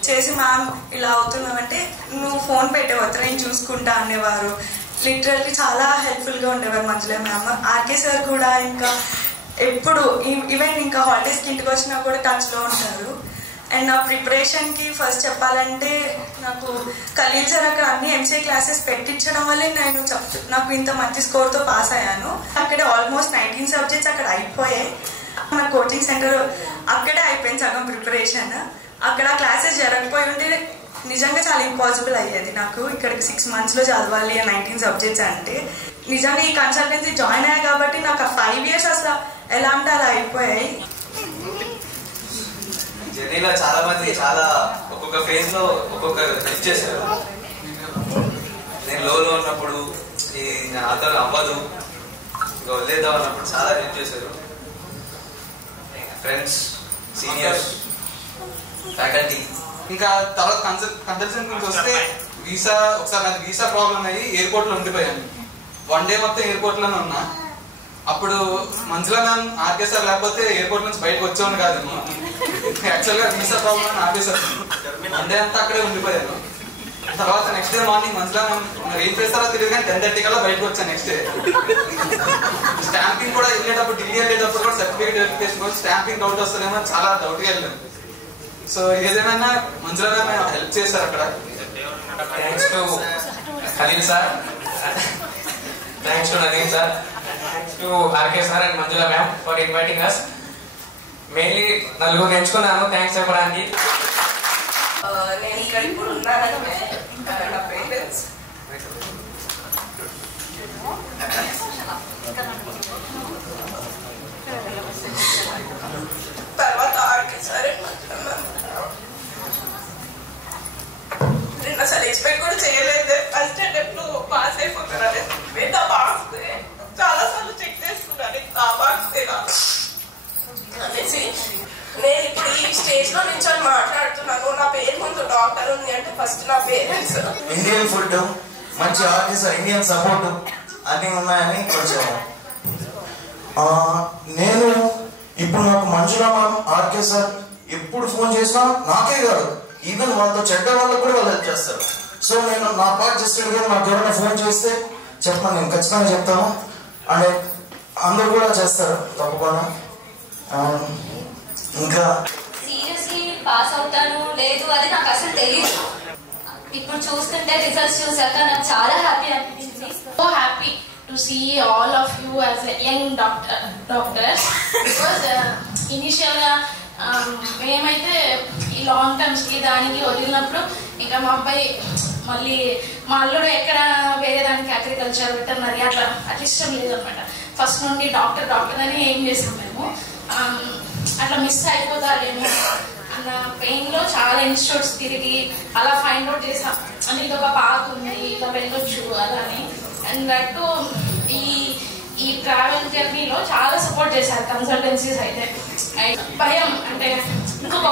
చేసి మ్యామ్ ఇలా అవుతున్నామంటే నువ్వు ఫోన్ పెట్టేవద్దు నేను చూసుకుంటా అనేవారు. లిటరల్లీ చాలా హెల్ప్ఫుల్గా ఉండేవారు మంచిగా మ్యామ్. ఆర్కే సార్ కూడా ఇంకా ఎప్పుడు ఈవెన్ ఇంకా హాలిడేస్కి ఇంటికి వచ్చినా కూడా టచ్లో ఉంటారు. అండ్ నా ప్రిపరేషన్కి ఫస్ట్ చెప్పాలంటే నాకు ఖలీల్ సార్ అక్కడ అన్ని MCA క్లాసెస్ పెట్టించడం వల్లే నాకు ఇంత మంచి స్కోర్తో పాస్ అయ్యాను. అక్కడ ఆల్మోస్ట్ 19 సబ్జెక్ట్స్ అక్కడ అయిపోయాయి. నా కోచింగ్ సెంటర్ అక్కడే అయిపోయింది సగం ప్రిపరేషన్. అక్కడ క్లాసెస్ జరగకపోయి ఉంటే నిజంగా చాలా ఇంపాసిబుల్ అయ్యేది నాకు. ఇక్కడికి 6 monthsలో చదవాలి 19 సబ్జెక్ట్స్ అంటే. నిజంగా ఈ కన్సల్టెన్సీ జాయిన్ అయ్యాయి కాబట్టి నాకు ఆ 5 years అసలు ఎలా అంటే అలా అయిపోయాయి. జర్నీలో చాలా మంది చాలా ఒక్కొక్క ఫేజ్ లో ఒక్కొక్క హెల్ప్ చేశారు. నేను లోలో ఉన్నప్పుడు అతను అవ్వదు ఇంకా వదిలేద్దాం అన్నప్పుడు చాలా హెల్ప్ చేశారు. Friends, seniors, faculty. ఇంకా తర్వాత కన్సల్టెన్సీ గురించి వస్తే ఒకసారి నాకు వీసా ప్రాబ్లం అయ్యి ఎయిర్పోర్ట్ లో ఉండిపోయాను. 1 day మొత్తం ఎయిర్పోర్ట్ లోనే ఉన్నా. అప్పుడు మంచిగా మ్యామ్ ఆర్కే సార్ లేకపోతే ఎయిర్పోర్ట్ నుంచి బయటకు వచ్చేవాడిని కాదేమో. యాక్చువల్ గా వీసా ప్రాబ్లం ఆపేశారు. 1 day అంతా అక్కడే ఉండిపోయాను. తర్వాత నెక్స్ట్ డే మార్నింగ్ మంచిగా మ్యామ్ ఏం చేస్తారో తెలియదు కానీ 10:30 కల్లా బయటకు వచ్చాను. నెక్స్ట్ డే స్టాంపింగ్ కూడా వెళ్ళేటప్పుడు ఢిల్లీ వెళ్ళేటప్పుడు కూడా సర్టిఫికేట్ వెరిఫికేషన్ కూడా స్టాంపింగ్ డౌట్ వస్తుందేమో చాలా డౌట్గా వెళ్ళాను. సో ఏదేమైనా మంచిగా మ్యామ్ హెల్ప్ చేశారు అక్కడ. Thanks to Khalil sir Thanks to Nadeem sir, thanks to RK sir and Manjula ma'am for inviting us. Mainly నలుగురు ఎంచుకున్నాను థ్యాంక్స్ చెప్పడానికి. నేను ఇక్కడ ఇప్పుడు ఉన్నానంటే నా పేరెంట్స్ తర్వాత ఆర్కే సార్ నేను అసలు ఎక్స్పెక్ట్ కూడా చేయలేదు. ఫస్ట్ అటెంప్ట్ పాస్ అయిపోతున్నాను. పెద్ద మార్క్స్ చాలా సార్లు చెక్ చేసుకున్నాను ఆ మార్క్స్ అనేసి నేను ఇప్పుడు ఈ స్టేజ్ లో నుంచి మాట్లాడుతున్నాను. నా పేరు ముందు డాక్టర్ ఉంది అంటే ఫస్ట్ నా పేరెంట్స్. ఇండియన్ ఫుడ్, మంచి ఆర్టిస్ట్, ఇండియన్ సపోర్ట్ అన్నీ ఉన్నాయని కొంచెం నేను ఇప్పుడు నాకు మంజులా మ్యామ్, ఆర్కే సార్ ఎప్పుడు ఫోన్ చేసినా నాకే కాదు, ఈవెన్ వాళ్ళతో చెడ్డ వాళ్ళకు కూడా వాళ్ళు హెల్ప్ చేస్తారు. సో నేను నా పార్ట్ జస్ట్ నాకు ఎవరైనా ఫోన్ చేస్తే చెప్పాను, నేను ఖచ్చితంగా చెప్తాను. అండ్ అందరు కూడా చేస్తారు తప్పకుండా. ఇంకా సీరియస్లీ పాస్ అవుతాను లేదు అది నాకు అసలు తెలియదు. ఇప్పుడు చూస్తుంటే రిజల్ట్స్ చూసాక నాకు చాలా హ్యాపీ అనిపించింది. So happy to see all of you as a young doctors. Because ఇనిషియల్గా మేమైతే ఈ లాంగ్ టర్మ్స్కి దానికి వదిలినప్పుడు ఇంకా మా అబ్బాయి మళ్ళీ మా అల్లుడు ఎక్కడ వేరే దానికి అగ్రికల్చర్ వెటర్నరీ అట్లా ఇష్టం లేదనమాట. ఫస్ట్ నుండి డాక్టర్ అని ఏం చేసాం మేము. అట్లా మిస్ అయిపోతారేమో అన్న పెయిన్లో చాలా ఇన్స్టిట్యూట్స్ తిరిగి అలా ఫైండ్ అవుట్ చేసాం. అంటే ఇది ఒక పాత్ ఉంది, ఇలా వెళ్ళొచ్చు అలా అని. అండ్ దట్టు ఈ ట్రావెల్ జర్నీలో చాలా సపోర్ట్ చేశారు కన్సల్టెన్సీస్ అయితే. భయం అంటే ఇంకొక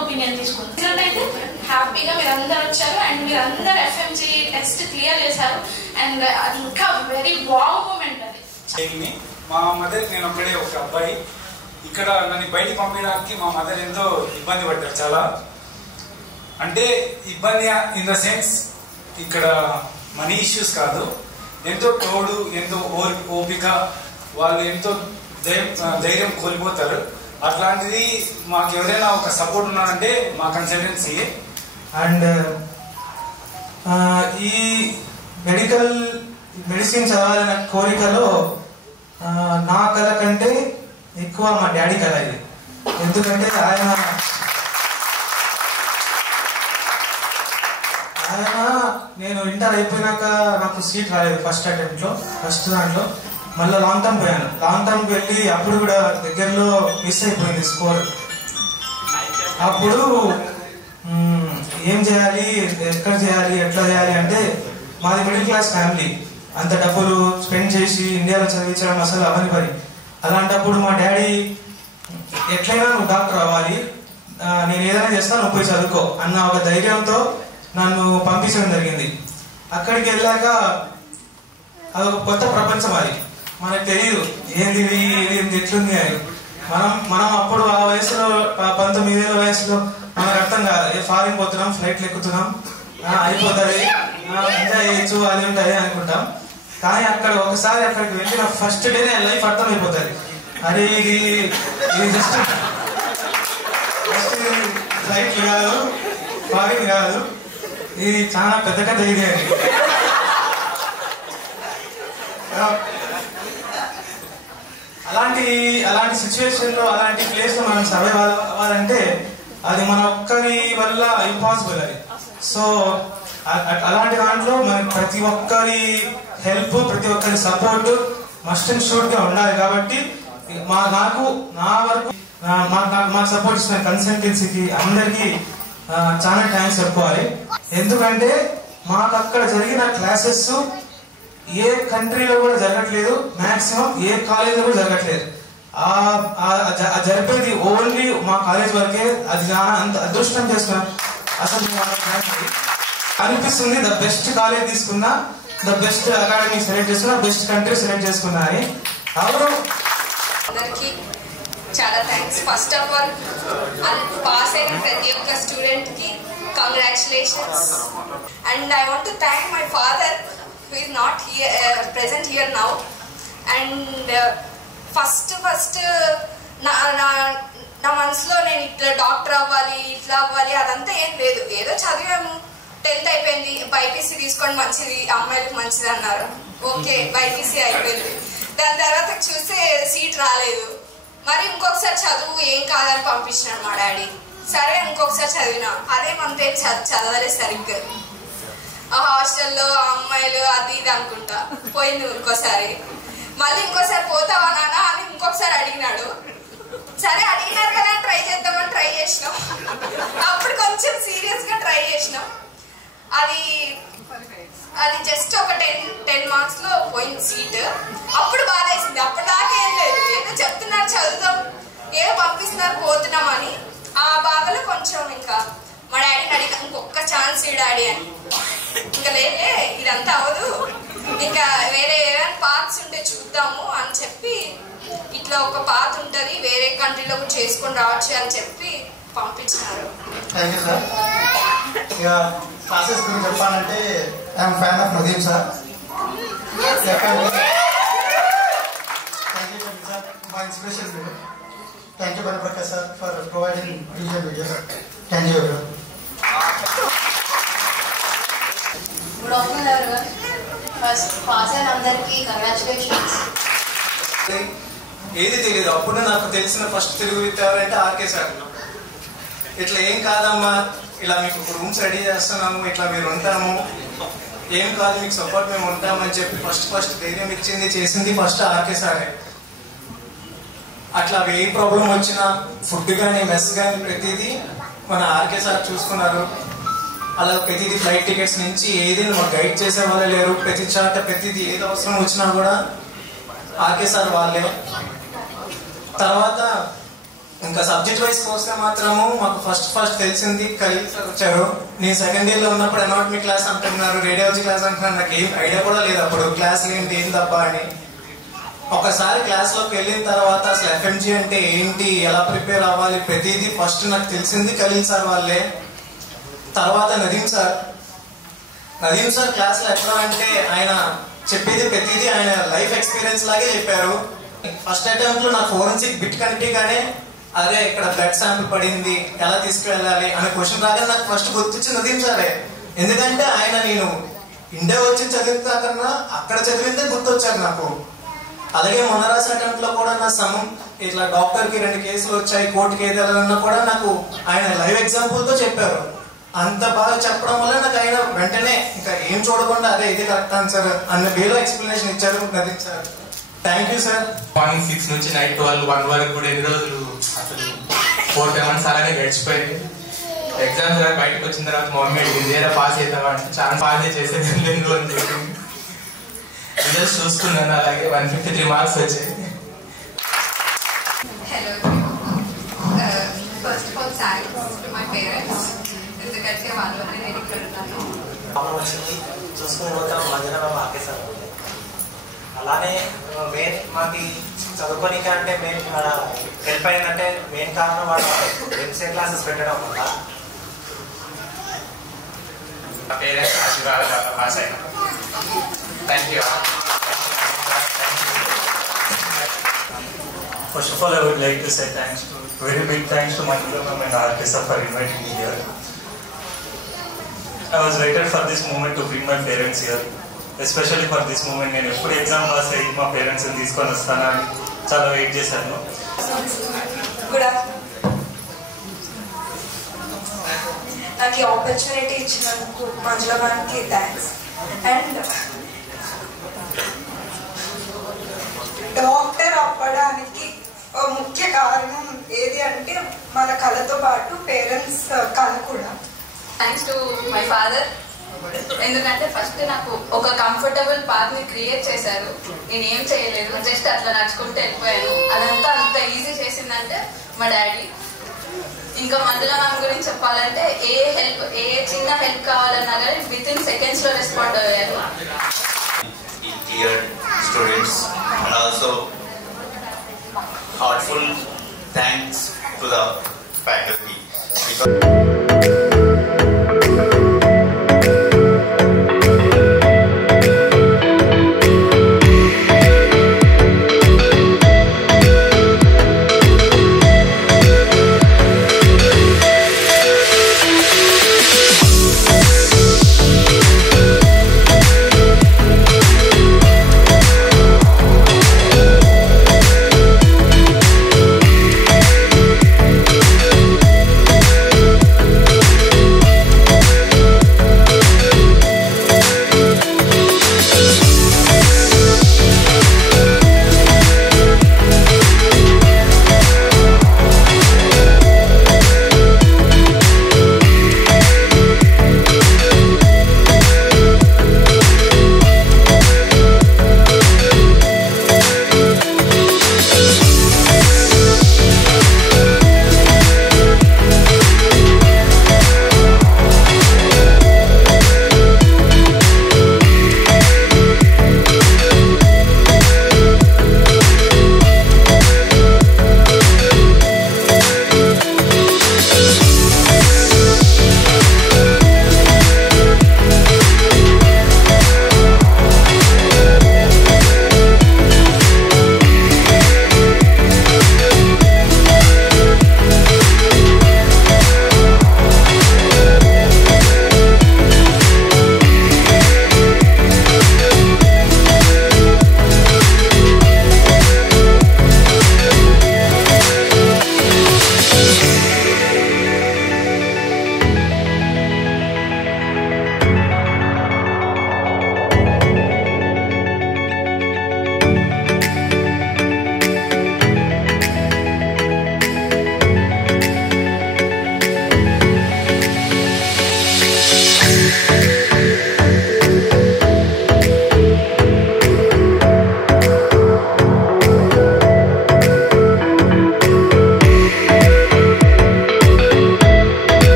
ఒపీనియన్ తీసుకుంది. ఎందుకంటే అయితే హ్యాపీగా మీరు అందరు వచ్చారు అండ్ మీరు అందరు ఎఫ్ఎంజీ టెస్ట్ క్లియర్ చేశారు అండ్ అది ఇంకా వెరీ వావ్ మూమెంట్ అది. మా మదర్ నేను ఒక్కడే ఒక అబ్బాయి. ఇక్కడ నన్ను బయటికి పంపించడానికి మా మదర్ ఎంతో ఇబ్బంది పడ్డారు చాలా. అంటే ఇబ్బంది ఇన్ ద సెన్స్ ఇక్కడ మనీ ఇష్యూస్ కాదు, ఎంతో తోడు, ఎంతో ఓపిక, వాళ్ళు ఎంతో ధైర్యం కోల్పోతారు. అట్లాంటిది మాకు ఎవరైనా ఒక సపోర్ట్ ఉన్నారంటే మా కన్సల్టెన్సీ. అండ్ ఈ మెడిసిన్ చదవాలన్న కోరికలో నా కళ కంటే ఎక్కువ మా డాడీ కళ ఇది. ఎందుకంటే ఆయన నేను ఇంటర్ అయిపోయినాక నాకు సీట్ రాలేదు ఫస్ట్ అటెంప్ట్లో, ఫస్ట్ దాంట్లో. మళ్ళీ లాంగ్ టర్మ్ పోయాను. లాంగ్ టర్మ్కి వెళ్ళి అప్పుడు కూడా దగ్గరలో మిస్ అయిపోయింది స్కోర్. అప్పుడు ఏం చేయాలి, ఎక్కడ చేయాలి, ఎట్లా చేయాలి అంటే మాది మిడిల్ క్లాస్ ఫ్యామిలీ, అంత డబ్బులు స్పెండ్ చేసి ఇండియాలో చదివించడం అసలు అవని పని. అలాంటప్పుడు మా డాడీ ఎట్లయినా నువ్వు డాక్టర్ అవ్వాలి, నేను ఏదైనా చేస్తాను, నువ్వు పోయి చదువుకో అన్న ఒక ధైర్యంతో నన్ను పంపించడం జరిగింది. అక్కడికి వెళ్ళాక అదొక కొత్త ప్రపంచం. అది మనకు తెలియదు ఏంది ఎట్లుంది అని. మనం అప్పుడు ఆ వయసులో 19 ఏళ్ళ వయసులో మనకు అర్థం కాదు. ఫారిన్ పోతున్నాం, ఫ్లైట్లు ఎక్కుతున్నాం, అయిపోతుంది, ఎంజాయ్ చేయొచ్చు, అది ఉంటుంది అనుకుంటాం. కానీ ఒకసారి అక్కడికి వెళ్ళిన ఫస్ట్ డేనే లైఫ్ అర్థమైపోతుంది. అరే ఇది జస్ట్ ఫ్లైట్లు కాదు, ఫారిన్ కాదు, ఇది చాలా పెద్ద కథ ఇది అని. అలాంటి సిచ్యువేషన్ లో, అలాంటి ప్లేస్ లో మనం సర్వైవ్ అవ్వాలంటే అది మన ఒక్కరి వల్ల ఇంపాసిబుల్ అది. సో అలాంటి దాంట్లో మనకి ప్రతి ఒక్కరి హెల్ప్, ప్రతి ఒక్కరి సపోర్ట్ మస్ట్ అండ్ షూడ్ గా ఉండాలి. కాబట్టి నా వరకు మాకు సపోర్ట్ ఇచ్చిన కన్సల్టెన్సీకి అందరికీ చాలా థ్యాంక్స్ చెప్పుకోవాలి. ఎందుకంటే మాకు అక్కడ జరిగిన క్లాసెస్ ఏ కంట్రీలో కూడా జరగట్లేదు, మాక్సిమం ఏ కాలేజీలో కూడా జరగట్లేదు. జరిపేది ఓన్లీ మా కాలేజ్ వరకే. అది అంత అదృష్టం చేస్తున్నాం అసలు అనిపిస్తుంది. ద బెస్ట్ కాలేజ్ తీసుకున్నా, ద బెస్ట్ అకాడమీ సెలెక్ట్ చేసుకున్నా, బెస్ట్ కంట్రీ సెలెక్ట్ చేసుకున్నా అని. అందరికి చాలా thanks. First of all pass అయిన ప్రతి ఒక్క స్టూడెంట్ కి congratulations. And I want to thank my father who is not here present here now. And first నా మనసులో నేను ఇట్లా డాక్టర్ అవ్వాలి, ఇట్లా అవ్వాలి అదంతా ఏం లేదు. ఏదో చదివాము, 10th అయిపోయింది, బైపీసీ తీసుకోండి మంచిది, అమ్మాయిలకు మంచిది అన్నారు. ఓకే, బైపీసీ అయిపోయింది. దాని తర్వాత చూస్తే సీట్ రాలేదు. మరి ఇంకొకసారి చదువు ఏం కాదని పంపించినాడు మా డాడీ. సరే ఇంకొకసారి చదివినా, అదే మంత్ ఏం చదవలేదు సరిగ్గా. ఆ హాస్టల్లో అమ్మాయిలు అది ఇది అనుకుంటా పోయింది. ఇంకోసారి మళ్ళీ ఇంకోసారి పోతావా నాన్న అని ఇంకొకసారి అడిగినాడు. సరే అడిగినారు కదా ట్రై చేద్దామని ట్రై చేసినాం. అప్పుడు కొంచెం సీరియస్ గా ట్రై చేసినాం. అది జస్ట్ ఒక 10 మార్క్స్ లో పోయింది సీట్. అప్పుడు బాధ వేసింది. అప్పుడు దాకా ఏం లేదు, ఏదో చెప్తున్నారు చదువుదాం, ఏదో పంపిస్తున్నారు పోతున్నాం అని. ఆ బాధలో కొంచెం ఇంకా మా డాడీని అడిగా, ఇంకొక ఛాన్స్ ఈ డాడీ అని. ఇంకా లేదే ఇదంతా అవదు, ఇంకా వేరే ఏమైనా పాత్స్ ఉంటే చూద్దాము అని చెప్పి, ఇట్లా ఒక పాత్ ఉంటుంది వేరే కంట్రీలో కూడా చేసుకొని రావచ్చు అని చెప్పి పంపించినారు. Thank you sir. ఇక క్లాసెస్ గురించి చెప్పాలంటే I'm fan of Nadeem sir. Thank you sir, మా ఇన్స్పిరేషన్ మీరు. Thank you Bhanuprakash sir for providing visual videos. Thank you everyone. Good afternoon everyone. First pass అయిన అందరికీ కంగ్రాచులేషన్స్. ఏది తెలియదు, అప్పుడు నాకు తెలిసిన ఫస్ట్ తెలుగు విద్యాలంటే ఆర్కే సార్. ఇట్లా ఏం కాదమ్మా, ఇలా మీకు రూమ్స్ రెడీ చేస్తున్నాము, ఇట్లా మీరు ఉంటాము, ఏం కాదు మీకు సపోర్ట్ మేము ఉంటామని చెప్పి ఫస్ట్ ధైర్యం ఇచ్చింది చేసింది ఫస్ట్ ఆర్కే సారే. అట్లా ఏ ప్రాబ్లం వచ్చినా ఫుడ్ కానీ మెస్ కానీ ప్రతిదీ మన ఆర్కే సార్ చూసుకున్నారు. అలా ప్రతిదీ ఫ్లైట్ టికెట్స్ నుంచి ఏది మాకు గైడ్ చేసే వాళ్ళే లేరు. ప్రతి చాట ప్రతిదీ ఏది అవసరం వచ్చినా కూడా ఆర్కే సార్ వాళ్ళే. తర్వాత ఇంకా సబ్జెక్ట్ వైజ్ వస్తే మాత్రము మాకు ఫస్ట్ తెలిసింది ఖలీల్ సార్ వచ్చారు. నేను సెకండ్ ఇయర్ లో ఉన్నప్పుడు ఎనాటమీ క్లాస్ అంటున్నారు, రేడియాలజీ క్లాస్ అంటున్నారు. నాకు ఏం ఐడియా కూడా లేదు అప్పుడు క్లాస్ ఏంటి ఏం తప్ప అని. ఒకసారి క్లాస్ లోకి వెళ్ళిన తర్వాత అసలు ఎఫ్ఎంజీ అంటే ఏంటి, ఎలా ప్రిపేర్ అవ్వాలి, ప్రతిదీ ఫస్ట్ నాకు తెలిసింది ఖలీల్ సార్ వాళ్ళే. తర్వాత నదీం సార్ క్లాస్ లో ఎట్లా అంటే ఆయన చెప్పేది ప్రతిదీ ఆయన లైఫ్ ఎక్స్పీరియన్స్ లాగే చెప్పారు. ఫస్ట్ అటెంప్ట్ లో నాకు ఫోరెన్సిక్ బిట్ కనిపించగానే అదే ఇక్కడ బ్లడ్ శాంపుల్ పడింది ఎలా తీసుకువెళ్ళాలి అనే క్వశ్చన్ రాగానే నాకు ఫస్ట్ గుర్తొచ్చింది నదీం సారే. ఎందుకంటే ఆయన నేను ఇండియా వచ్చి చదివితే కన్నా అక్కడ చదివిందే గుర్తొచ్చారు నాకు. అలాగే మొన్న రాసిన అటెంప్ట్ లో కూడా నా సమం ఇట్లా డాక్టర్ కి 2 కేసులు వచ్చాయి, కోర్టుకి ఏది వెళ్ళాలన్నా కూడా నాకు ఆయన లైవ్ ఎగ్జాంపుల్ తో చెప్పారు. అంత బాగా చెప్పడం వల్ల నాకు ఆయన వెంటనే ఇంకా ఏం చూడకుండా అదే ఇది కరెక్ట్ ఆన్సర్ అన్న వేలో ఎక్స్ప్లెనేషన్ ఇచ్చారు Nadeem sir. Thank you sir. Morning 6 నుంచి నైట్ 12, 1 వరకు కూడా ఎన్ని రోజులు అసలు 4 months అలానే గడిచిపోయింది. ఎగ్జామ్స్ బయటకు వచ్చిన తర్వాత మా మమ్మీ అడిగింది ఏదో పాస్ అవుతామంటే చాలా పాస్ చేసేది అని చెప్పింది. రిజల్ట్స్ చూసుకున్నాను, అలాగే 153 మార్క్స్ వచ్చాయి. Hello, first of all thanks to my parents, ఎందుకంటే వాళ్ళ వల్ల నేను ఇక్కడ ఉన్నాను. చూసుకుని పోతాం మంజుల ఆకేసారు. అలానే మెయిన్ మాకు చదువుకోనిక అంటే మెయిన్ హెల్ప్ అయిందంటే మెయిన్ కారణం వాళ్ళ ఎంసీఏ క్లాసెస్ పెట్టడం వల్ల. మా పేరెంట్స్ ఆశీర్వాదాల వల్ల పాస్ అయినా. Thank you. First of all, I would like to say very big thanks to Manjula ma'am and RK for inviting me here. I was waited for this moment to bring my parents here, especially for this moment. నేను ఎప్పుడు exam pass అయ్యి మా parents తీసుకొని వస్తానని చాలా wait చేశాను. Good afternoon. నాకు ఈ ఆపర్చునిటీ ఇచ్చినందుకు మంజుల మ్యామ్కి థ్యాంక్స్. అండ్ డాక్టర్ అవ్వడానికి ముఖ్య కారణం ఏది అంటే మన కళతో పాటు పేరెంట్స్ కళ కూడా. థ్యాంక్స్ టు మై ఫాదర్, ఎందుకంటే ఫస్ట్ నాకు ఒక కంఫర్టబుల్ పాత్ ని క్రియేట్ చేశారు. నేను ఏం చేయలేదు, జస్ట్ అట్లా నడుచుకుంటూ వెళ్ళిపోయాను. అదంతా అంత ఈజీ చేసిందంటే మా డాడీ. ఇంకా మంజుల మ్యామ్ గురించి చెప్పాలంటే ఏ చిన్న హెల్ప్ కావాలన్నా కానీ విత్ ఇన్ సెకండ్స్ లో రెస్పాండ్ అయ్యారు. Dear students, and also heartful thanks to the faculty.